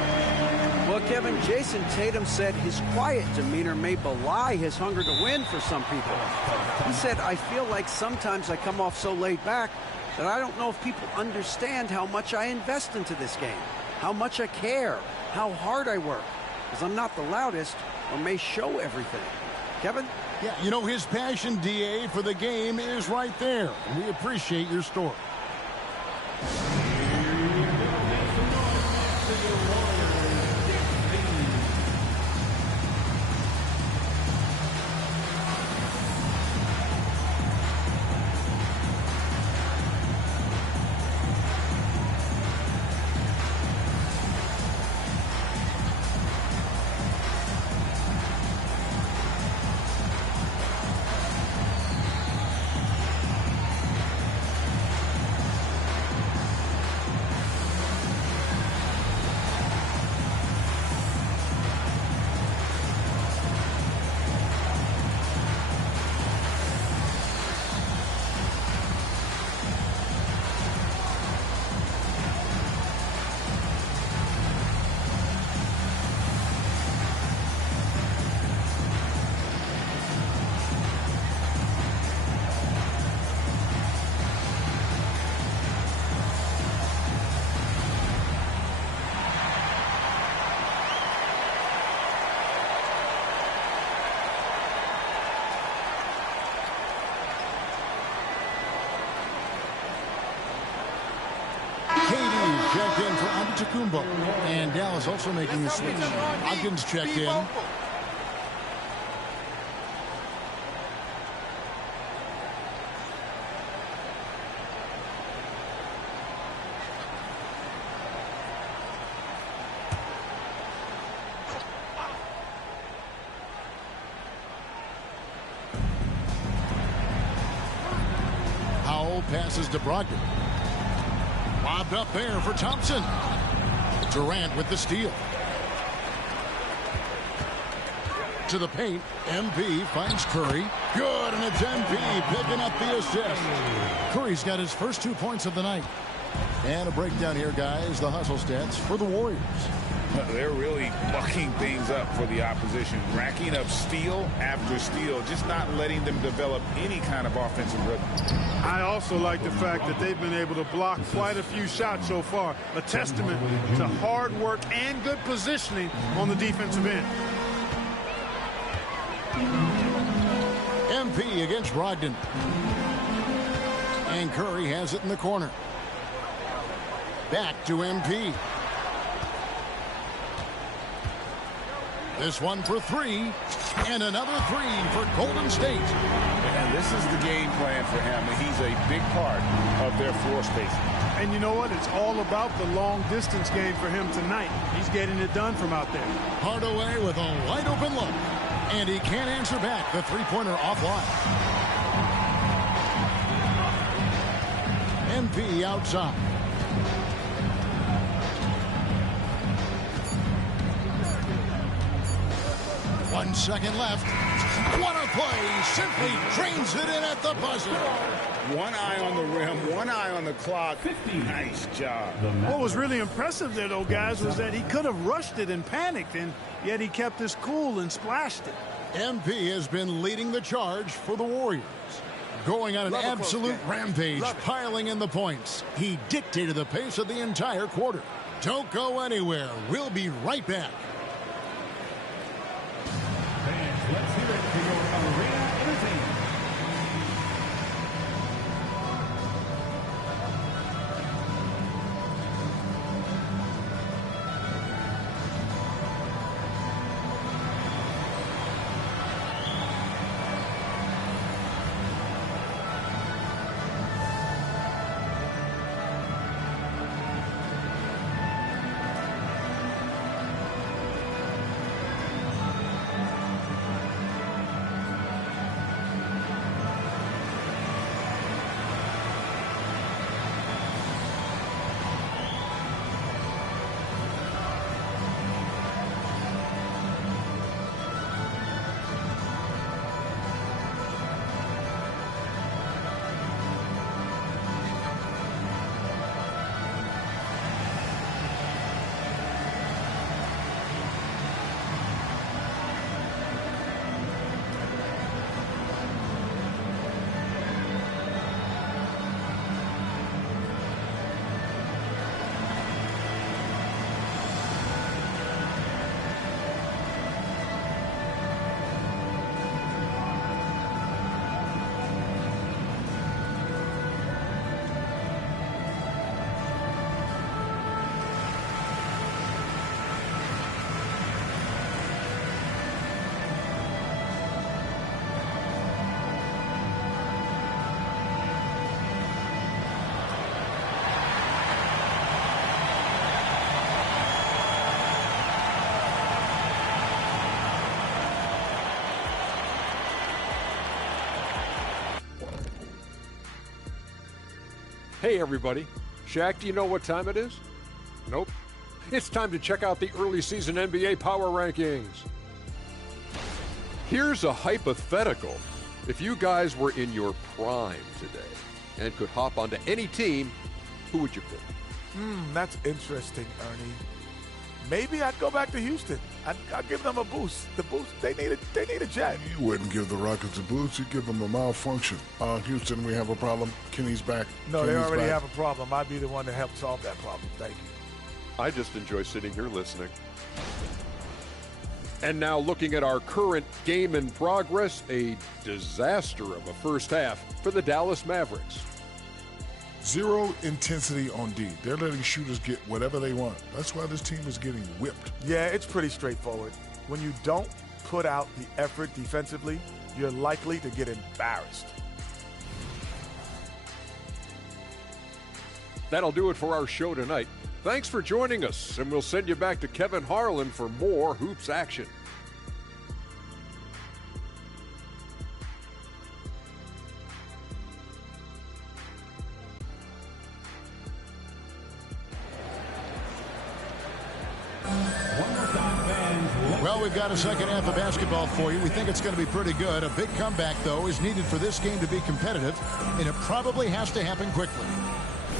Well, Kevin, Jason Tatum said his quiet demeanor may belie his hunger to win for some people. He said, I feel like sometimes I come off so laid back that I don't know if people understand how much I invest into this game, how much I care, how hard I work, because I'm not the loudest or may show everything. Kevin? Yeah, you know, his passion, DA, for the game is right there. And we appreciate your story. Checked in for Antetokounmpo. And Dallas also making a switch. Hopkins checked in. Howell passes to Brogdon. Lobbed up there for Thompson. Durant with the steal. To the paint. MP finds Curry. Good, and it's MP picking up the assist. Curry's got his first 2 points of the night. And a breakdown here, guys. The hustle stats for the Warriors. They're really bucking things up for the opposition, racking up steal after steal, just not letting them develop any kind of offensive rhythm. I also like the fact that they've been able to block quite a few shots so far, a testament to hard work and good positioning on the defensive end. MP against Brogdon. And Curry has it in the corner. Back to MP. This one for 3, and another 3 for Golden State. And this is the game plan for him. He's a big part of their floor spacing. And you know what? It's all about the long-distance game for him tonight. He's getting it done from out there. Hardaway with a wide-open look. And he can't answer back. The three-pointer offline. MP outside. One second left. What a play. Simply drains it in at the buzzer. One eye on the rim, one eye on the clock. Nice job. What was really impressive there, though, guys, was that he could have rushed it and panicked, and yet he kept his cool and splashed it. MP has been leading the charge for the Warriors. Going on an absolute rampage, piling in the points. He dictated the pace of the entire quarter. Don't go anywhere. We'll be right back. Let's hear it for your arena entertainment. Hey, everybody. Shaq, do you know what time it is? Nope. It's time to check out the early season NBA Power Rankings. Here's a hypothetical. If you guys were in your prime today and could hop onto any team, who would you pick? That's interesting, Ernie. Maybe I'd go back to Houston. I'd give them a boost. The boost, they need a jet. You wouldn't give the Rockets a boost. You'd give them a malfunction. Houston, we have a problem. Kenny's back. No, they already back. have a problem. I'd be the one to help solve that problem. Thank you. I just enjoy sitting here listening. And now looking at our current game in progress, a disaster of a first half for the Dallas Mavericks. Zero intensity on D. They're letting shooters get whatever they want. That's why this team is getting whipped. Yeah, it's pretty straightforward. When you don't put out the effort defensively, you're likely to get embarrassed. That'll do it for our show tonight. Thanks for joining us, and we'll send you back to Kevin Harlan for more Hoops action. Well, we've got a second half of basketball for you. We think it's going to be pretty good. A big comeback, though, is needed for this game to be competitive, and it probably has to happen quickly.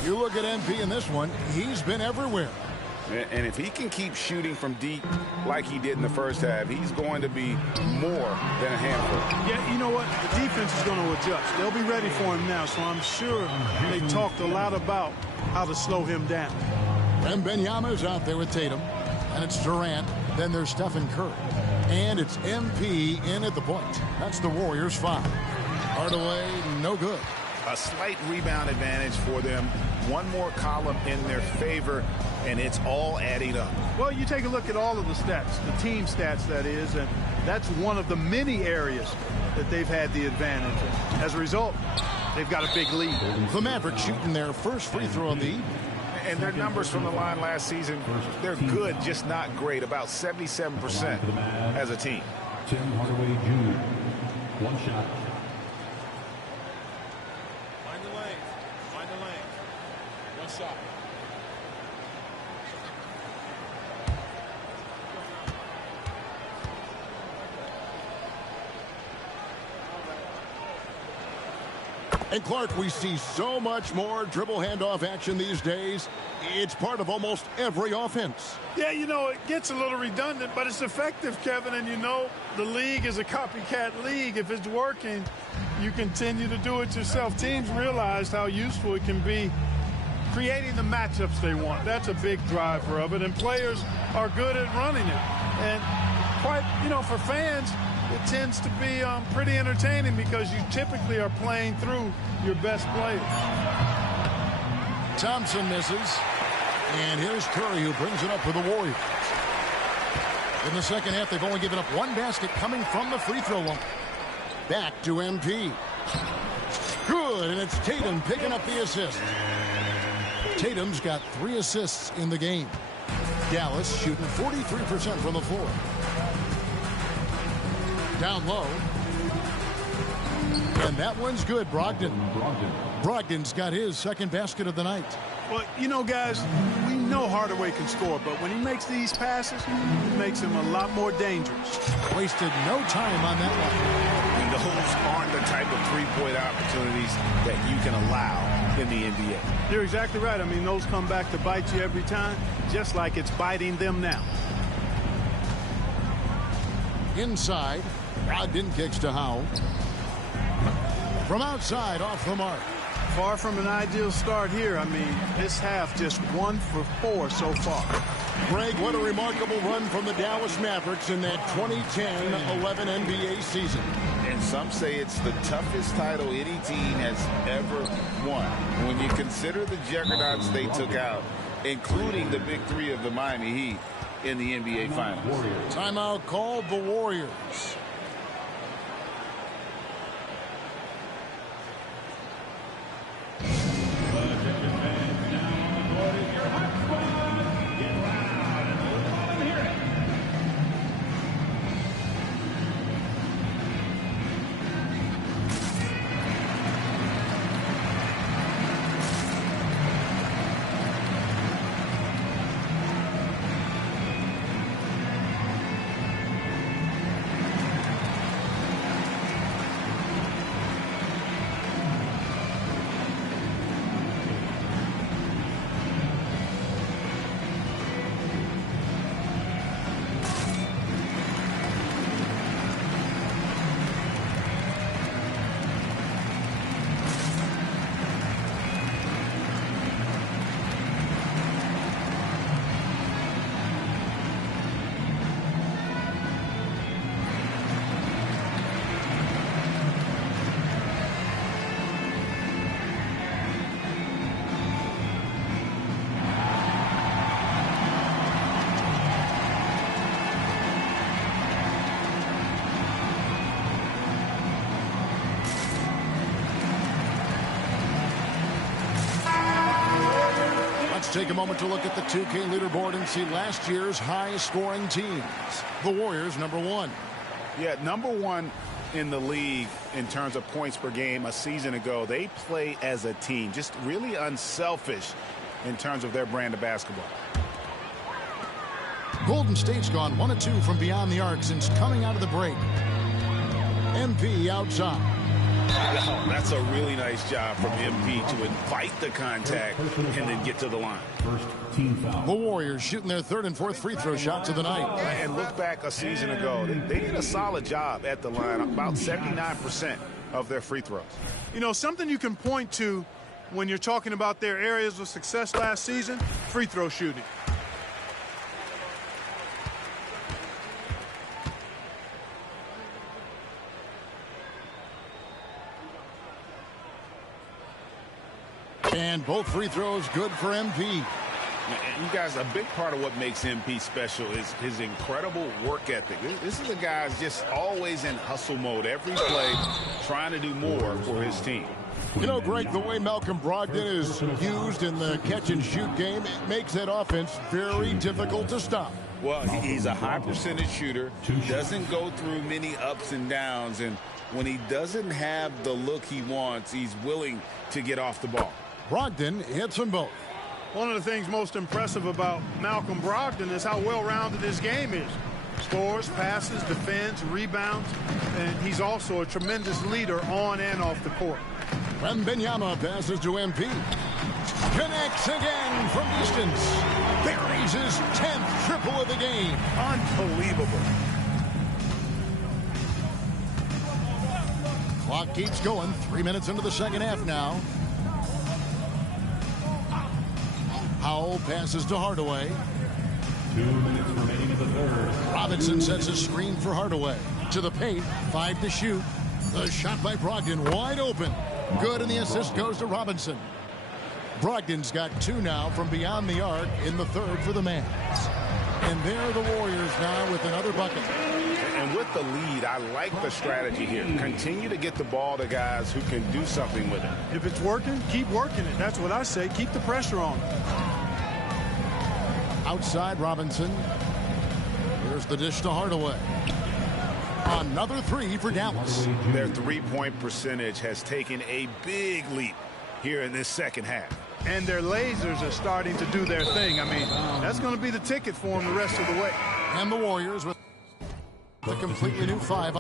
You look at MP in this one, he's been everywhere. And if he can keep shooting from deep like he did in the first half, he's going to be more than a handful. Yeah, you know what? The defense is going to adjust. They'll be ready for him now, so I'm sure they talked a lot about how to slow him down. And Benyama's out there with Tatum. And it's Durant. Then there's Stephen Curry. And it's MP in at the point. That's the Warriors' 5. Hardaway, no good. A slight rebound advantage for them. One more column in their favor, and it's all adding up. Well, you take a look at all of the stats, the team stats, that is, and that's one of the many areas that they've had the advantage. As a result, they've got a big lead. The Mavericks shooting their first free throw of the evening. And their numbers from the line last season, they're good, just not great. About 77% as a team. Tim Hardaway Jr. One shot. Find the lane. Find the lane. One shot. And Clark, we see so much more dribble handoff action these days. It's part of almost every offense. Yeah, you know, it gets a little redundant, but it's effective, Kevin. And you know, the league is a copycat league. If it's working, you continue to do it yourself. Teams realize how useful it can be creating the matchups they want. That's a big driver of it. And players are good at running it. And quite, you know, for fans, it tends to be pretty entertaining because you typically are playing through your best players. Thompson misses. And here's Curry, who brings it up for the Warriors. In the second half, they've only given up one basket coming from the free throw line. Back to MP. Good, and it's Tatum picking up the assist. Tatum's got 3 assists in the game. Dallas shooting 43% from the floor. Down low. And that one's good, Brogdon. Brogdon's got his second basket of the night. Well, you know, guys, we know Hardaway can score, but when he makes these passes, it makes him a lot more dangerous. Wasted no time on that one. And those aren't the type of three-point opportunities that you can allow in the NBA. You're exactly right. I mean, those come back to bite you every time, just like it's biting them now. Inside, Brogdon kicks to Howe. From outside, off the mark. Far from an ideal start here. I mean, this half just 1 for 4 so far. Greg, what a remarkable run from the Dallas Mavericks in that 2010-11 NBA season. And some say it's the toughest title any team has ever won. When you consider the juggernauts they took out, including the big three of the Miami Heat in the NBA Finals. Timeout called the Warriors. Let's take a moment to look at the 2K leaderboard and see last year's high-scoring teams. The Warriors, #1. Yeah, #1 in the league in terms of points per game a season ago. They play as a team, just really unselfish in terms of their brand of basketball. Golden State's gone 1-2 from beyond the arc since coming out of the break. MP outside. Oh, that's a really nice job from MP to invite the contact and then get to the line. First team foul. The Warriors shooting their 3rd and 4th free throw shots of the night. And look back a season ago. They did a solid job at the line, about 79% of their free throws. You know, something you can point to when you're talking about their areas of success last season, free throw shooting. And both free throws good for MP. And you guys, a big part of what makes MP special is his incredible work ethic. This is a guy who's just always in hustle mode every play, trying to do more for his team. You know, Greg, the way Malcolm Brogdon is used in the catch-and-shoot game, it makes that offense very difficult to stop. Well, he's a high percentage shooter, doesn't go through many ups and downs, and when he doesn't have the look he wants, he's willing to get off the ball. Brogdon hits them both. One of the things most impressive about Malcolm Brogdon is how well-rounded his game is. Scores, passes, defends, rebounds, and he's also a tremendous leader on and off the court. Wembanyama passes to MP. Connects again from distance. Buries his 10th triple of the game. Unbelievable. Clock keeps going. 3 minutes into the second half now. Howell passes to Hardaway. 2 minutes remaining in the 3rd. Robinson sets a screen for Hardaway. To the paint, 5 to shoot. The shot by Brogdon wide open. Good, and the assist goes to Robinson. Brogdon's got 2 now from beyond the arc in the 3rd for the Mavs. And there are the Warriors now with another bucket. And with the lead, I like the strategy here. Continue to get the ball to guys who can do something with it. If it's working, keep working it. That's what I say. Keep the pressure on. Outside Robinson. Here's the dish to Hardaway. Another 3 for Dallas. Their three-point percentage has taken a big leap here in this second half. And their lasers are starting to do their thing. I mean, that's going to be the ticket for them the rest of the way. And the Warriors with a completely new 5.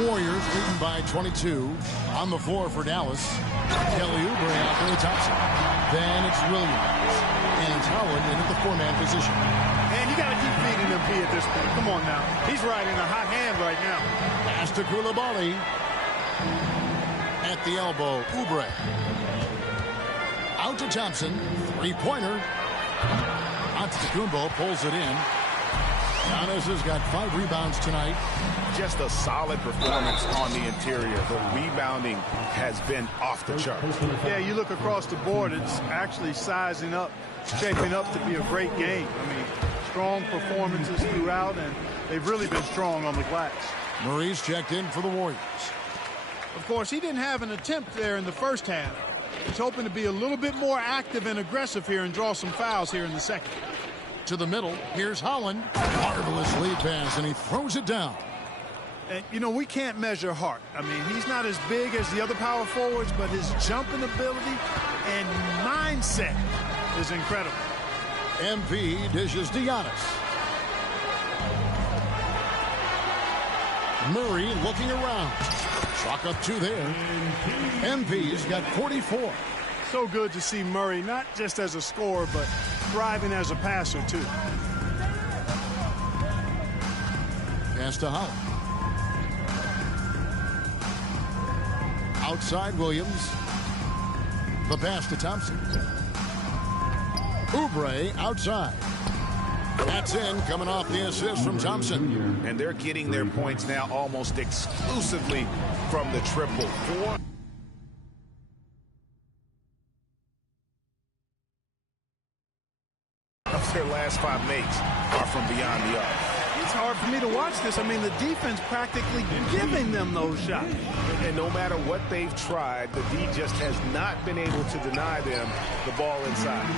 Warriors leading by 22. On the floor for Dallas. Kelly Oubre out for the top side. Then it's Williams. And it's Howard in at the 4-man position. And you got to keep feeding MP at this point. Come on now. He's riding a hot hand right now. Pass to Koulibaly. At the elbow, Oubre. Out to Thompson. 3-pointer. Antetokounmpo pulls it in. Giannis has got 5 rebounds tonight. Just a solid performance on the interior. The rebounding has been off the charts. Yeah, you look across the board, it's actually sizing up, shaping up to be a great game. I mean, strong performances throughout, and they've really been strong on the glass. Murray's checked in for the Warriors. Of course, he didn't have an attempt there in the first half. He's hoping to be a little bit more active and aggressive here and draw some fouls here in the second. To the middle, here's Holland. Marvelous lead pass, and he throws it down. And, you know, we can't measure Hart. I mean, he's not as big as the other power forwards, but his jumping ability and mindset is incredible. MP dishes to Giannis. Murray looking around. Chalk up 2 there. MP's got 44. So good to see Murray, not just as a scorer, but thriving as a passer, too. Pass to Holland. Outside Williams. The pass to Thompson. Oubre outside. That's in, coming off the assist from Thompson. And they're getting their points now almost exclusively from the triple. 4 of their last 5 makes are from beyond the arc. It's hard for me to watch this. I mean, the defense practically giving them those shots. And no matter what they've tried, the D just has not been able to deny them the ball inside.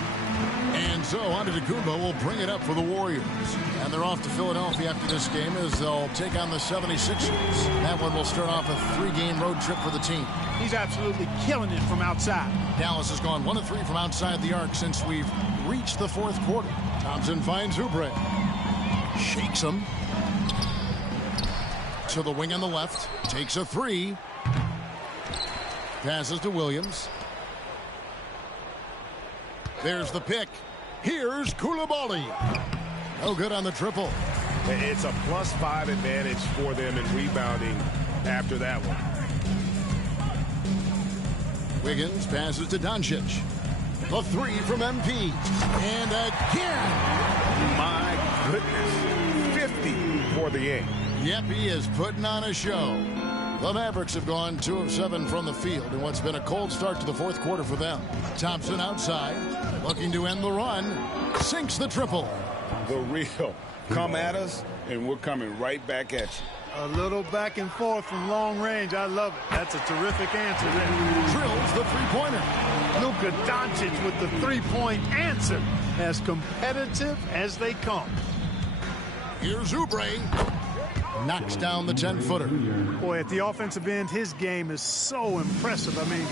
And so Antetokounmpo will bring it up for the Warriors. And they're off to Philadelphia after this game as they'll take on the 76ers. That one will start off a 3-game road trip for the team. He's absolutely killing it from outside. Dallas has gone 1 of 3 from outside the arc since we've reached the 4th quarter. Thompson finds Oubre. Shakes him. To the wing on the left. Takes a 3. Passes to Williams. There's the pick. Here's Koulibaly. No good on the triple. It's a +5 advantage for them in rebounding after that one. Wiggins passes to Doncic. The 3 from MP. And again. My goodness. 50 for the game. Yep, he is putting on a show. The Mavericks have gone 2 of 7 from the field in what's been a cold start to the 4th quarter for them. Thompson outside, looking to end the run. Sinks the triple. The real. Come at us, and we're coming right back at you. A little back and forth from long range. I love it. That's a terrific answer there. Drills the three-pointer. Luka Doncic with the three-point answer. As competitive as they come. Here's Oubre. Knocks down the 10-footer. Boy, at the offensive end, his game is so impressive. I mean,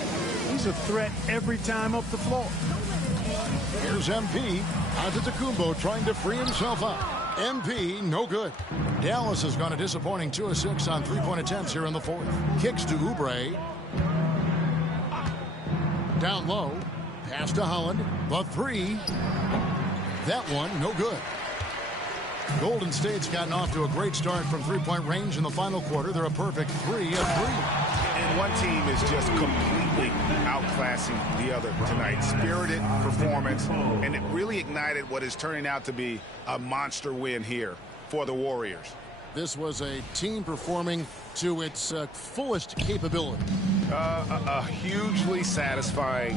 he's a threat every time up the floor. Here's MP. Antetokounmpo trying to free himself up. MP, no good. Dallas has gone a disappointing 2 of 6 on 3-point attempts here in the 4th. Kicks to Oubre. Down low. Pass to Holland. The 3. That one, no good. Golden State's gotten off to a great start from 3-point range in the final quarter. They're a perfect 3 of 3. And one team is just completely outclassing the other tonight. Spirited performance, and it really ignited what is turning out to be a monster win here for the Warriors. This was a team performing to its fullest capability. A hugely satisfying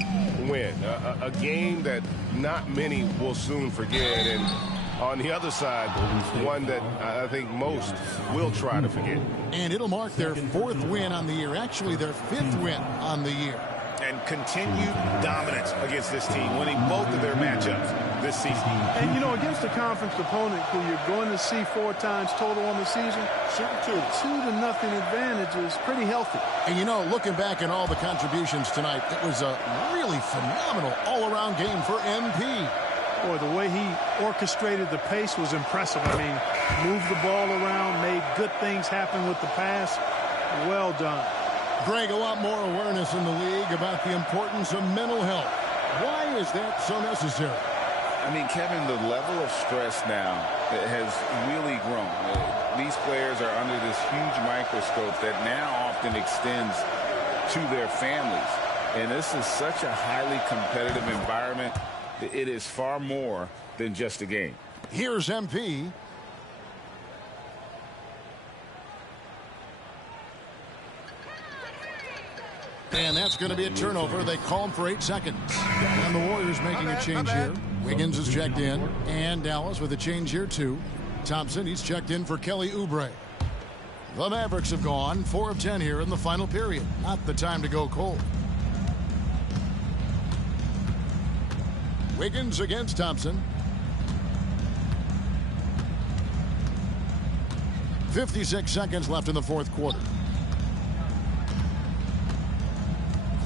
win. A game that not many will soon forget. And on the other side, one that I think most will try to forget. And it'll mark their 4th win on the year. Actually, their 5th win on the year. And continued dominance against this team, winning both of their matchups this season. And, you know, against a conference opponent who you're going to see 4 times total on the season, 2-0 advantage is pretty healthy. And, you know, looking back at all the contributions tonight, it was a really phenomenal all-around game for MP. Boy, the way he orchestrated the pace was impressive. I mean, moved the ball around, made good things happen with the pass. Well done. Greg, a lot more awareness in the league about the importance of mental health. Why is that so necessary? I mean, Kevin, the level of stress now has really grown. These players are under this huge microscope that now often extends to their families. And this is such a highly competitive environment. It is far more than just a game. Here's MP. And that's going to be a turnover. They call him for 8 seconds. And the Warriors making a change here. Wiggins is checked in. And Dallas with a change here, too. Thompson, he's checked in for Kelly Oubre. The Mavericks have gone 4 of 10 here in the final period. Not the time to go cold. Wiggins against Thompson. 56 seconds left in the 4th quarter.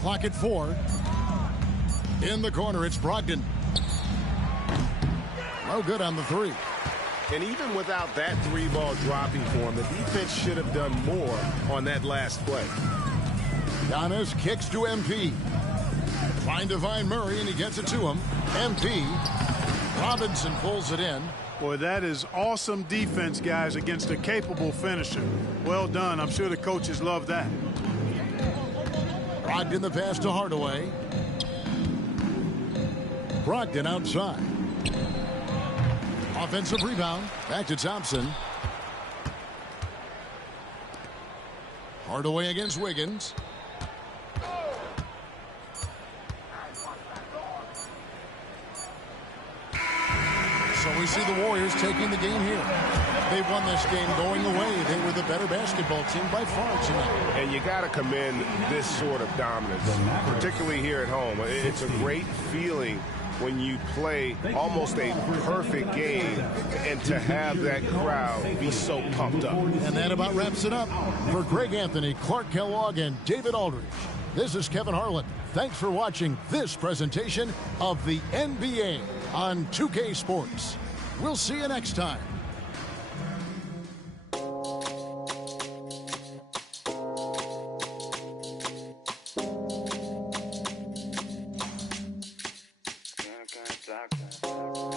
Clock at 4. In the corner, it's Brogdon. No good on the 3. And even without that 3-ball dropping for him, the defense should have done more on that last play. Giannis kicks to MP. Trying to find Murray, and he gets it to him. MP. Robinson pulls it in. Boy, that is awesome defense, guys, against a capable finisher. Well done. I'm sure the coaches love that. Brogdon the pass to Hardaway. Brogdon outside. Offensive rebound. Back to Thompson. Hardaway against Wiggins. So we see the Warriors taking the game here. They won this game going away. They were the better basketball team by far tonight. And you got to commend this sort of dominance, particularly here at home. It's a great feeling when you play almost a perfect game and to have that crowd be so pumped up. And that about wraps it up. For Greg Anthony, Clark Kellogg, and David Aldridge, this is Kevin Harlan. Thanks for watching this presentation of the NBA on 2K Sports. We'll see you next time.